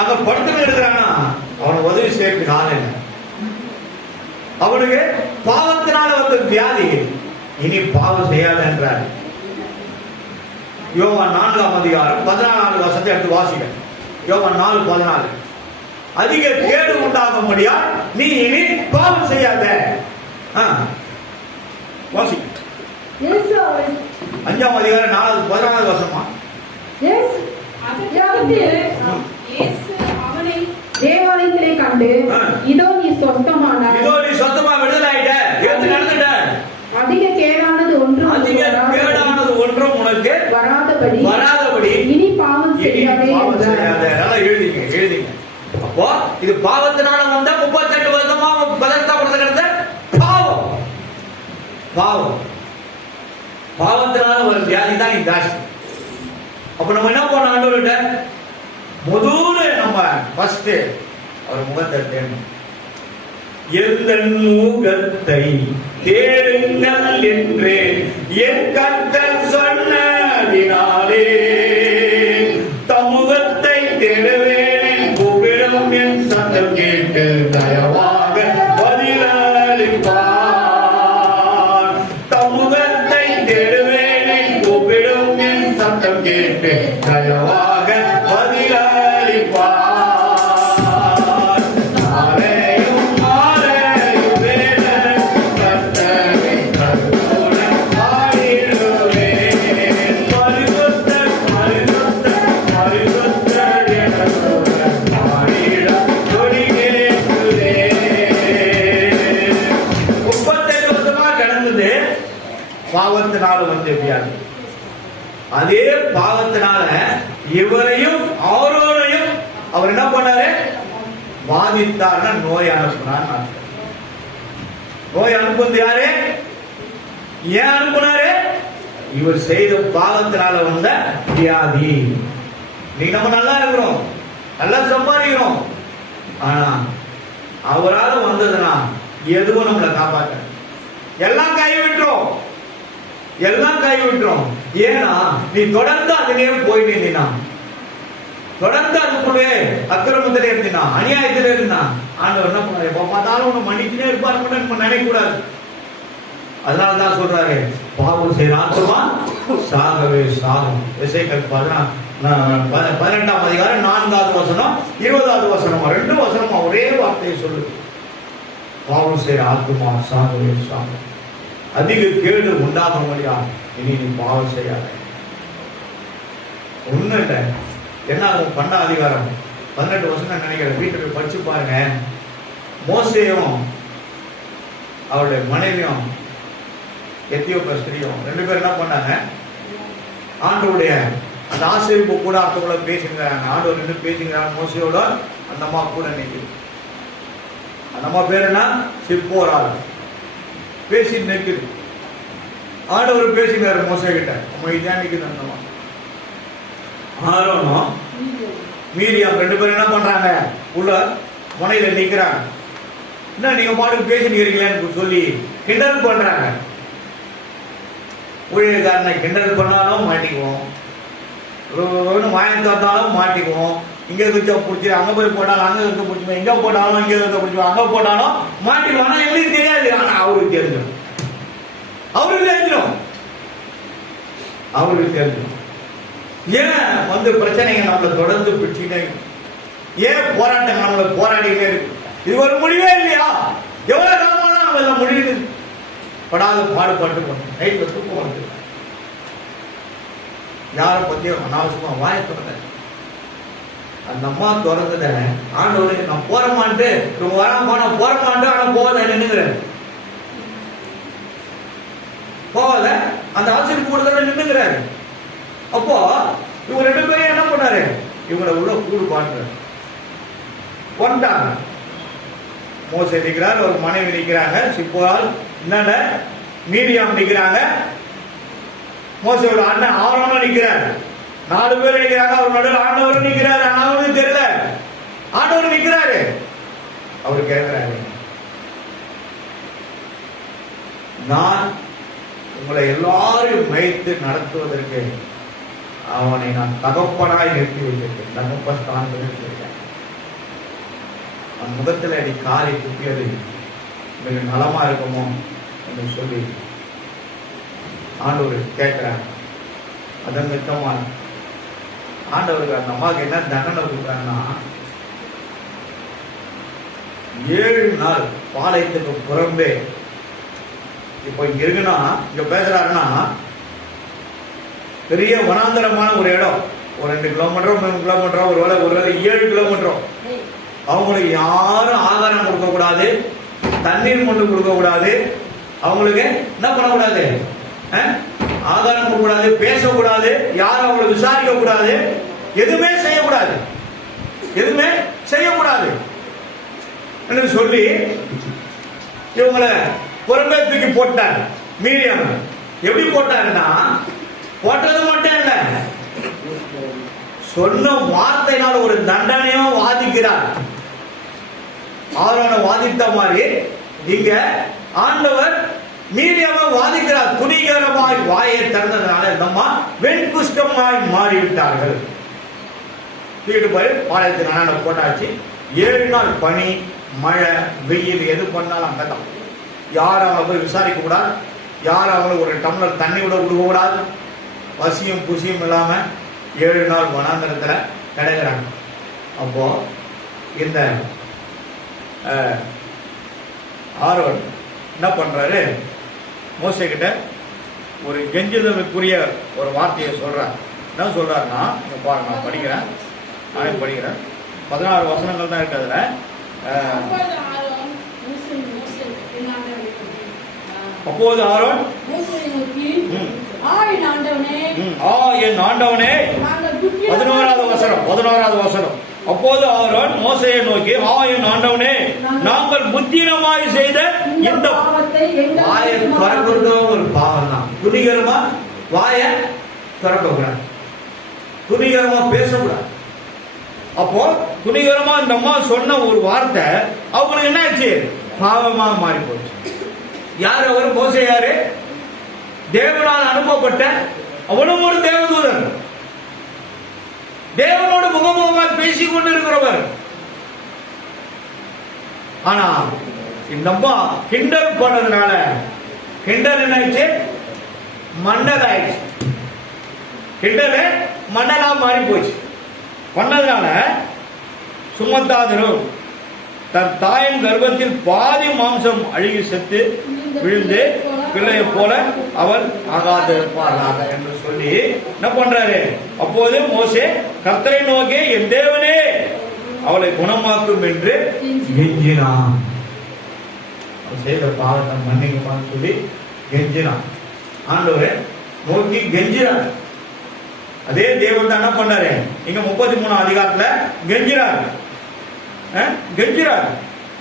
அங்க படுத்துட்டு இருக்கிறானா அவனுக்கு உதவி செய்யறதுக்கு ஆள் இல்லை. அவனுக்கு பாவத்தினால வந்த வியாதி, இனி பாவம் செய்யாத என்றார். யோவான் 4ஆம் அதிகாரம் 14வது வசனத்தை எடுத்து வாசிக்க. யோவான் 4:14 அதிக கேடு உண்டாகும்படியா நீ இனி பாவம் செய்யாத. வாசிக்க. 5ஆம் அதிகாரம் 14வது வசனமா. தேவாலயத்திலே கண்டு, இதோ நீ வராதபடி இனி பாவம் செய்யாதே என்றார். நல்லா எழுதிங்க. அப்போ இது பாவத்தினால வந்த 38 வருஷமா பலஸ்தாபடுத்த பாவத்தினால ஒரு வியாதி தான் இந்த தாசி. அப்ப நம்ம என்ன பண்ண ஆண்டவர்கிட்ட முதல்ல நம்ம ஃபர்ஸ்ட் அவர் முகத்தை தேடணும். எந்த முகத்தை தேடுங்கள் என்று என் கர்த்தர் சொன்னதினாலே தமுகத்தை தேடுவேன் கூப்பிடும் என் சத்தம் கேட்டு தயவாக பதிலளிப்பார். தமுகத்தை தேடுவேன் கூப்பிடும் என் சத்தம் கேட்டு தயவாக பதிலளிப்பார். பாவத்தினால வந்து வியாதி, அதே பாவத்தினால இவரையும் அவரோடையும் அவர் என்ன பண்ணாரு, பாதித்தார்னா நோய் அனுப்புனார். நோய் அனுப்புவது யாரு? ஏன் அனுப்புனாரு? இவர் செய்த பாவத்தினால வந்த வியாதி. நீ நம்ம நல்லா இருக்கிறோம், நல்லா சம்பாதிக்கிறோம், ஆனா அவரால் வந்ததுன்னா எதுவும் நம்மளை காப்பாற்ற எல்லாம் கைவிட்டுரும். ஏன்னா நீ தொடர்ந்து அதிலே போயிட்டு இருந்தீனா, தொடர்ந்து அதுக்குள்ளே அக்கிரமத்திலே இருந்தீனா, அநியாயத்திலே இருந்தா ஆண்டவர் என்ன பண்ணாரு, எப்ப பார்த்தாலும் உன்னை மன்னிச்சுனே இருப்பாரு நம்ம நினைக்க கூடாது. அதனாலதான் சொல்றாரு, பாவம் செய்யற ஆத்மா சாகவே சாகும். எசேக்கியேல் 18ஆம் அதிகாரம் 4வது வசனம் 20வது வசனம் 2 வசனமா ஒரே வார்த்தையை சொல்லுது. பாவம் செய்யற ஆத்மா சாகவே சாகும். அதிக கேடு உண்டாக முடியாது. இனி நீ பாவம் செய்யாத. ஒண்ணு இல்லை, என்ன 12 அதிகாரம் 18 வசனம் நினைக்கிறேன், வீட்டுல போய் படிச்சு பாருங்க. மோசேயும் அவருடைய மனைவியும் எத்தியோப்பிய ஸ்திரியும் 2 பேரும் என்ன பண்ணாங்க, ஆண்டவருடைய அந்த ஆசீர்வாத கூடாரத்துக்குள்ள பேசுகிறாங்க. ஆண்டவர் நின்று பேசுகிறாங்க மோசையோட. அந்த அம்மா கூட நிற்குது. அந்த அம்மா பேர் என்ன, சிப்போரால். பேசி நிற்குது. ஆண்டவர் பேசினாரு மோசே கிட்ட. அமைதியா நிற்குது அந்த அம்மா. ஆரோனும் மீரியாம் 2 பேரும் என்ன பண்றாங்க, உள்ள முனையில நிக்கிறாங்க. என்ன நீங்க பாட்டுக்கு பேசினீங்களேன்னு சொல்லி கிண்டல் பண்றாங்க. ஊழியக்காரனை கிண்டல் பண்ணாலும் மாட்டிக்குவோம், வாயத்து வந்தாலும் மாட்டிக்குவோம். இங்க இருக்க பிடிச்சி அங்க போய் போட்டாலும் அங்க இருக்க பிடிச்சிப்போம், எங்க போட்டாலும் இங்க இருக்க பிடிச்சிப்போம், அங்க போட்டாலும் மாட்டிக்குவோம். ஆனா எங்களுக்கு தெரியாது, ஆனா அவருக்கு தெரிஞ்சிடும். ஏன் வந்து பிரச்சனைகள் நம்மளை தொடர்ந்து பிடிச்சிட்டே, ஏன் போராட்டங்கள் நம்மளை போராடிக்கிட்டே இருக்கு? இது ஒரு முடிவே இல்லையா? எவ்வளவு காலமா நம்ம எல்லாம் முடியுது, படாத பாடுபட்டு நைட்ல தூக்கம் வந்து யாரை பத்தியும் அனாவசியமா வாய திறந்த அந்த அம்மா திறந்தத ஆண்டவருக்கு நான் போறமான்ட்டு இவங்க வராம போனா போறமான்ட்டு, ஆனா போகாத நின்னுங்கிறேன், போகாத அந்த ஆசிரியர் கூடுதல் நின்னுங்கிறாரு. அப்போ இவங்க 2 பேரும் என்ன பண்ணாரு, இவங்களை உள்ள கூடு பாடுறாரு. கொண்டாங்க. மோசே நிற்கிறார், ஒரு மனைவி நிற்கிறாங்க, சிப்போரால் என்னண்ட மீரியாம் நிற்கிறாங்க, மோசையோட அண்ணன் ஆரோனும் நிற்கிறார். 4 பேர் நிற்கிறாங்க. அவர் நடுவில் ஆண்டவர் நிற்கிறாரு. ஆண்டவருக்கு தெரியல, ஆண்டவர் நிற்கிறாரு. அவர் கேட்கிறாரு, நான் உங்களை எல்லாரையும் வைத்து நடத்துவதற்கு அவனை நான் தகப்பனாய் நிறுத்தி வைத்திருக்கேன், தகப்பஸ்தானத்தில் இருக்கேன். அவன் முகத்தில் அடி காலை துப்பியது மிக நலமா இருக்குமோ என்று சொல்லி ஆண்டவர் கேட்கிறார். அதன் மித்தமான ஆண்டவருக்கு அந்த அம்மாவுக்கு என்ன தண்டனை கொடுக்குறாங்கன்னா, 7 நாள் பாளையத்துக்கு புறம்பே. இப்போ இங்க இருக்குன்னா, இங்க பேசுறாருன்னா பெரிய வனாந்தரமான ஒரு இடம், ஒரு 2 கிலோமீட்டரோ 3 கிலோமீட்டரோ, ஒருவேளை 7 கிலோமீட்டரோ. அவங்களுக்கு யாரும் ஆகாரம் கொடுக்க கூடாது, தண்ணீர் கொண்டு கொடுக்க கூடாது, அவங்களுக்கு என்ன பண்ணக்கூடாது, ஆதாரம் கூடாது, பேசக்கூடாது, யாரும் அவங்களை விசாரிக்க கூடாது, எதுவுமே செய்யக்கூடாது, எதுவுமே செய்யக்கூடாது என்று சொல்லி இவங்களை புறம்பே தூக்கி போட்டார். மீரியம் எப்படி போட்டாருன்னா, போட்டது மட்டும் இல்ல, சொன்ன வார்த்தையினால ஒரு தண்டனையும் வாதிக்கிறார். ஆரோனை வாதித்த மாதிரி இங்க ஆண்டவர் மீரியாவை வாதிக்கிறார். துணிகரமாய் வாயை திறந்ததுனால நம்ம வெண்குஷ்டமாய் மாறிவிட்டார்கள். வீட்டு போய் பாளையத்தின் அண்ணனை போட்டாச்சு. 7 நாள் பனி, மழை, வெயில், எது பண்ணாலும் அங்கதான். யாரும் அவங்களை போய் விசாரிக்க கூடாது, யாரும் அவங்களுக்கு ஒரு டம்ளர் தண்ணி கூட கொடுக்க கூடாது. பசியும் புசியும் இல்லாம 7 நாள் வனாந்தரத்துல கிடைக்கிறாங்க. அப்போ இந்த ஆரோன் என்ன பண்றாரு, மோசே கிட்ட ஒரு கெஞ்சுதலுக்குரிய ஒரு வார்த்தையை சொல்றார். என்ன சொல்றாருன்னா, பாருங்க, நான் படிக்கிறேன், நானே படிக்கிறேன். 16 வசனங்கள் தான் இருக்கு அதுல. அப்போது ஆரோன் என் ஆண்டவனே, 11வது வசனம். அப்போது ஆரோன் மோசேயை நோக்கி, என் ஆண்டவனே, நாங்கள் புத்திரமாய் செய்த இந்த வாயை திறக்கிறதோ ஒரு பாவம் தான். துணிகரமா வாயை திறக்க கூடாது, துணிகரமா பேசக்கூடாது. அப்போ துணிகரமா இந்த அம்மா சொன்ன ஒரு வார்த்தை அவங்களுக்கு என்ன ஆச்சு, பாவமா மாறி போச்சு. யார் அவர்? மோசே யாரு? தேவனால் அனுப்பப்பட்ட அவனும் ஒரு தேவதூதன், தேவனோடு முகமுகமாக பேசிக் கொண்டிருக்கிறவர். ஆனா இந்த அம்மா கிண்டல் பண்ணதுனால, கிண்டல் என்ன ஆயிடுச்சு, மண்டல் ஆயிடுச்சு. கிண்டல் மண்டலா மாறி போச்சு. பண்ணதுனால சுமத்தாதரும் தன் தாயின் கர்ப்பத்தில் பாதி மாம்சம் அழுகி செத்து விழுந்து பிள்ளையை போல அவள் ஆகாதிருப்பாராக என்று சொல்லி என்ன பண்றாரு. அப்போது மோசே கர்த்தரை நோக்கி, என் தேவனே அவளை குணமாக்கும் என்று கெஞ்சினான். செய்த பாவத்தை மன்னிக்குமான்னு சொல்லி கெஞ்சினான். ஆண்டவரை நோக்கி கெஞ்சினார். அதே தேவன் தான் என்ன பண்ணாரு, இங்க 33 அதிகாரத்துல கெஞ்சிறாரு.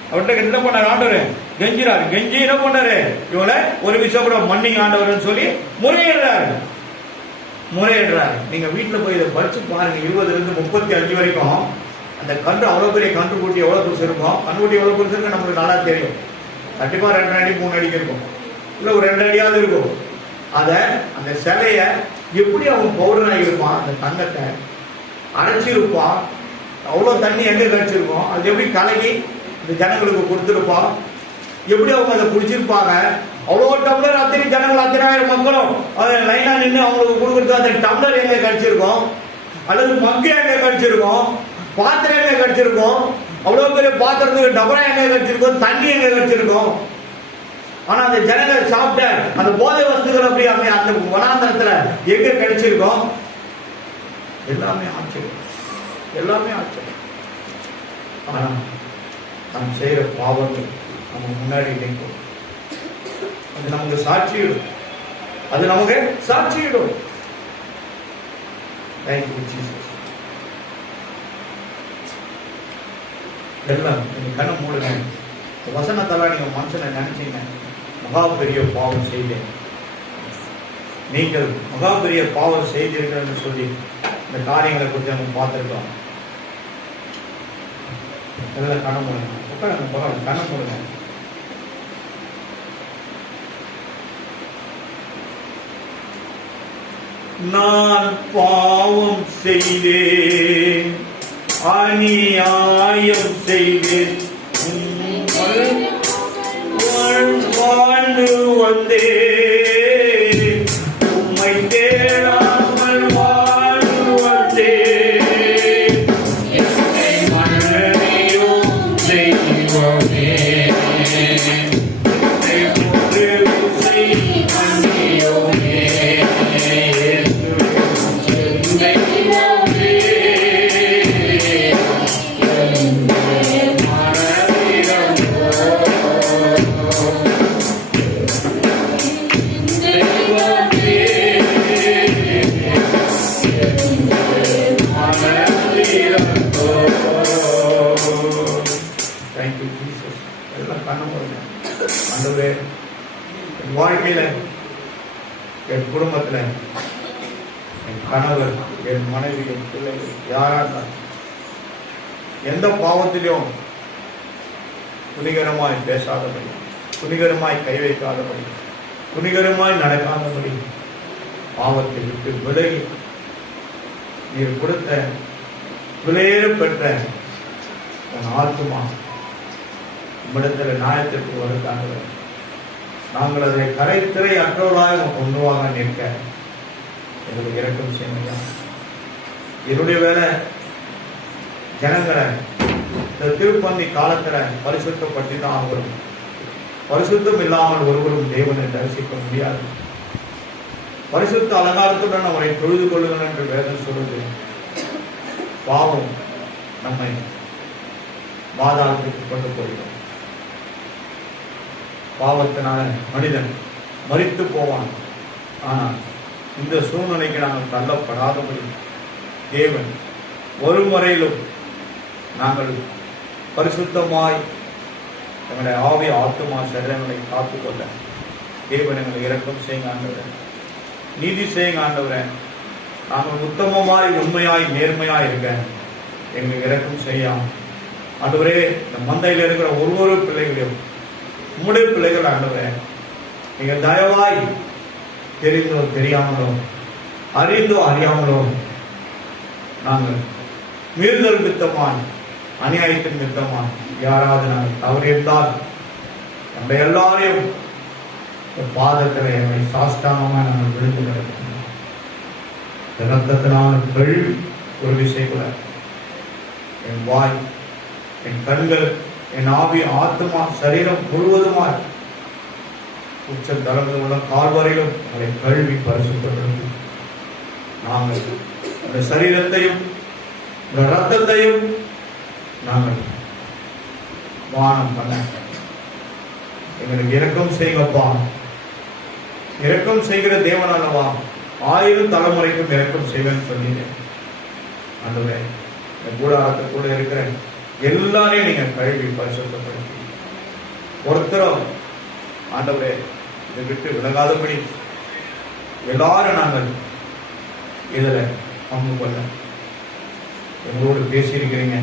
அவர்கிட்ட என்ன பண்ணாரு ஆண்டவர், கெஞ்சிறாரு. கெஞ்சி என்ன பண்ணாரு, இவளை ஒரு விஷயம் கூட மன்னிங்க ஆண்டவர் சொல்லி முறையிடுறாரு. நீங்க வீட்டுல போய் இதை படிச்சு பாருங்க. 20 இருந்து 35 வரைக்கும் அந்த கன்று அவ்வளவு பெரிய கன்று கூட்டி எவ்வளவு பெருசு இருக்கும், கன்றுக்குட்டி எவ்வளவு பெருசு இருக்கு நம்மளுக்கு நல்லா தெரியும். கண்டிப்பா 2 அடி 3 அடிக்கு இருக்கும், இல்ல ஒரு 2 அடியாவது இருக்கும். அத அந்த சிலைய எப்படி அவன் பவுடராக இருப்பான், அந்த தங்கத்தை அரைச்சிருப்பான், அவ்வளவு தண்ணி எங்க கழிச்சிருக்கும், அது எப்படி கலகி இந்த ஜனங்களுக்கு கொடுத்துருப்பான், எப்படி அவங்க அதை குடிச்சிருப்பாங்க. அவ்வளோ டம்ளர் அத்தனை ஜனங்கள், 10,000 மக்களும் அதை லைனா நின்று அவங்களுக்கு கொடுக்குறது. அந்த டம்ளர் எங்க கழிச்சிருக்கும், அல்லது மக்கு எங்க கழிச்சிருக்கும், பாத்திரம் எங்க கழிச்சிருக்கும், அவ்வளவு பெரிய பாத்திரத்துக்கு டபரா எங்க கழிச்சிருக்கும், தண்ணி எங்க கழிச்சிருக்கும். ஆனா அந்த ஜனங்கள் சாப்பிட்ட அந்த போதை வஸ்துகள் அப்படி அந்த வனாந்தரத்துல எங்க கிடைச்சிருக்கோம், எல்லாமே ஆச்சரியம், எல்லாமே ஆச்சரியம். ஆனா நாம் செய்யற பாவங்கள் நம்ம முன்னாடி நிற்கும், அது நமக்கு சாட்சியிடும், அது நமக்கு சாட்சியிடும். எல்லாம் நீங்க கண்ணை மூடுங்க. வசனத்தெல்லாம் நீங்க மனுஷனை நினைச்சீங்க, மகா பெரிய பாவம் செய்தேன், நீங்கள் மகா பெரிய பாவம் செய்தீர்கள் சொல்லி இந்த காரியங்களை குறித்து நம்ம பார்த்துருக்கோம். எல்லாம் கண்ண மூடுங்க, உட்காருங்க, கண்ண மூடுங்க. நான் பாவம் செய்தேன், அநியாயம் செய்தேன், வாழ்ந்து வந்தேன், உம்மை தேடாமல் வாழ்ந்து வந்தேன், என்னை மன்னியும் தெய்வமே, என்னை உதவி செய் மன்னியுமே, தெய்வமே, என்னை மன்னியும் என் வாழ்க்கையில, என் குடும்பத்துல, என் கணவர், என் மனைவி, என் பிள்ளைகள் யாரா இருந்தாலும் எந்த பாவத்திலும் துணிகரமாய் பேசாதபடி, துணிகரமாய் கை வைக்காதபடி, துணிகரமாய் நடக்காதபடி பாவத்தை விட்டு விலகி நீர் கொடுத்த விலையேற பெற்ற உன் ஆத்மா உம்மிடத்தில் நியாயத்திற்கு வருகிறாங்க. நாங்கள் அதை கரைத்திரை அற்றவர்களாக கொண்டுவாக நிற்க எங்களுக்கு இரக்கம் செய்ய. என்னுடைய வேலை ஜனங்களை இந்த திருப்பந்தி காலத்துல பரிசுத்தப்பட்டு தான் ஆகும். பரிசுத்தம் இல்லாமல் ஒருவரும் தேவனை தரிசிக்க முடியாது. பரிசுத்த அலங்காரத்துடன் அவரை தொழுது கொள்ளுங்கள் என்று வேதம் சொல்லுது. பாவம் நம்மை பாதாளத்துக்கு கொண்டு போகிறோம். பாவத்தினால மனிதன் மரித்து போவான். ஆனால் இந்த சூழ்நிலைக்கு நாங்கள் தள்ளப்படாதபடி தேவன் ஒரு முறையிலும் நாங்கள் பரிசுத்தமாய் எங்களுடைய ஆவி ஆத்துமா சரீரங்களை காத்துக்கொள்ள தேவன் எங்களை இரக்கம் செய்யுங்க ஆண்டவரே, நீதி செய்யுங்க ஆண்டவரே. நாங்கள் உத்தமமாய் உண்மையாய் நேர்மையாய் இருக்க எங்களுக்கு இரக்கம் செய்யும் ஆண்டவரே. இந்த மந்தையில் இருக்கிற ஒவ்வொரு பிள்ளைகளையும் உம்முடைய பிள்ளைகள் ஆண்டவரே, நீங்கள் தயவாய் தெரிந்தோ தெரியாமலோ அறிந்தோ அறியாமலோ நாங்கள் மீறுதல் மித்தமாய் அநியாயத்தின் மித்தமாய் யாராவது நாங்கள் தவறு இருந்தால் நம்ம எல்லாரையும் பாதத்தில் என்னை சாஷ்டாங்கமாக நாங்கள் விழுந்து கிடக்கிறோம். ரத்தத்தினால் கழுவி ஒரு விஷயக்குள்ள என் வாய், என் கண்கள், என் ஆவி, ஆத்மா, சரீரம் முழுவதுமாய் உச்ச தளங்கள் உள்ள கால்வரையிலும் அதை கழுவி பரிசுத்தப்படுத்தி நாங்கள் அந்த சரீரத்தையும் இந்த ரத்தத்தையும் நாங்கள் வானம் பண்ண எங்களுக்கு இரக்கம் செய்யுங்கப்பா. இரக்கம் செய்கிற தேவன் அல்லவா, 1000 தலைமுறைக்கும் இரக்கம் செய்வேன்னு சொன்னீங்க ஆண்டவரே. இந்த கூடாரத்துக்குள்ள இருக்கிற எல்லாரையும் நீங்க கழுவி பரிசுத்தப்படுத்தி ஒருத்தரும் ஆண்டவரே இதை விட்டு விலகாதபடி எல்லாரும் நாங்கள் இதுல பங்கு கொள்ள எங்களோடு பேசியிருக்கிறீங்க.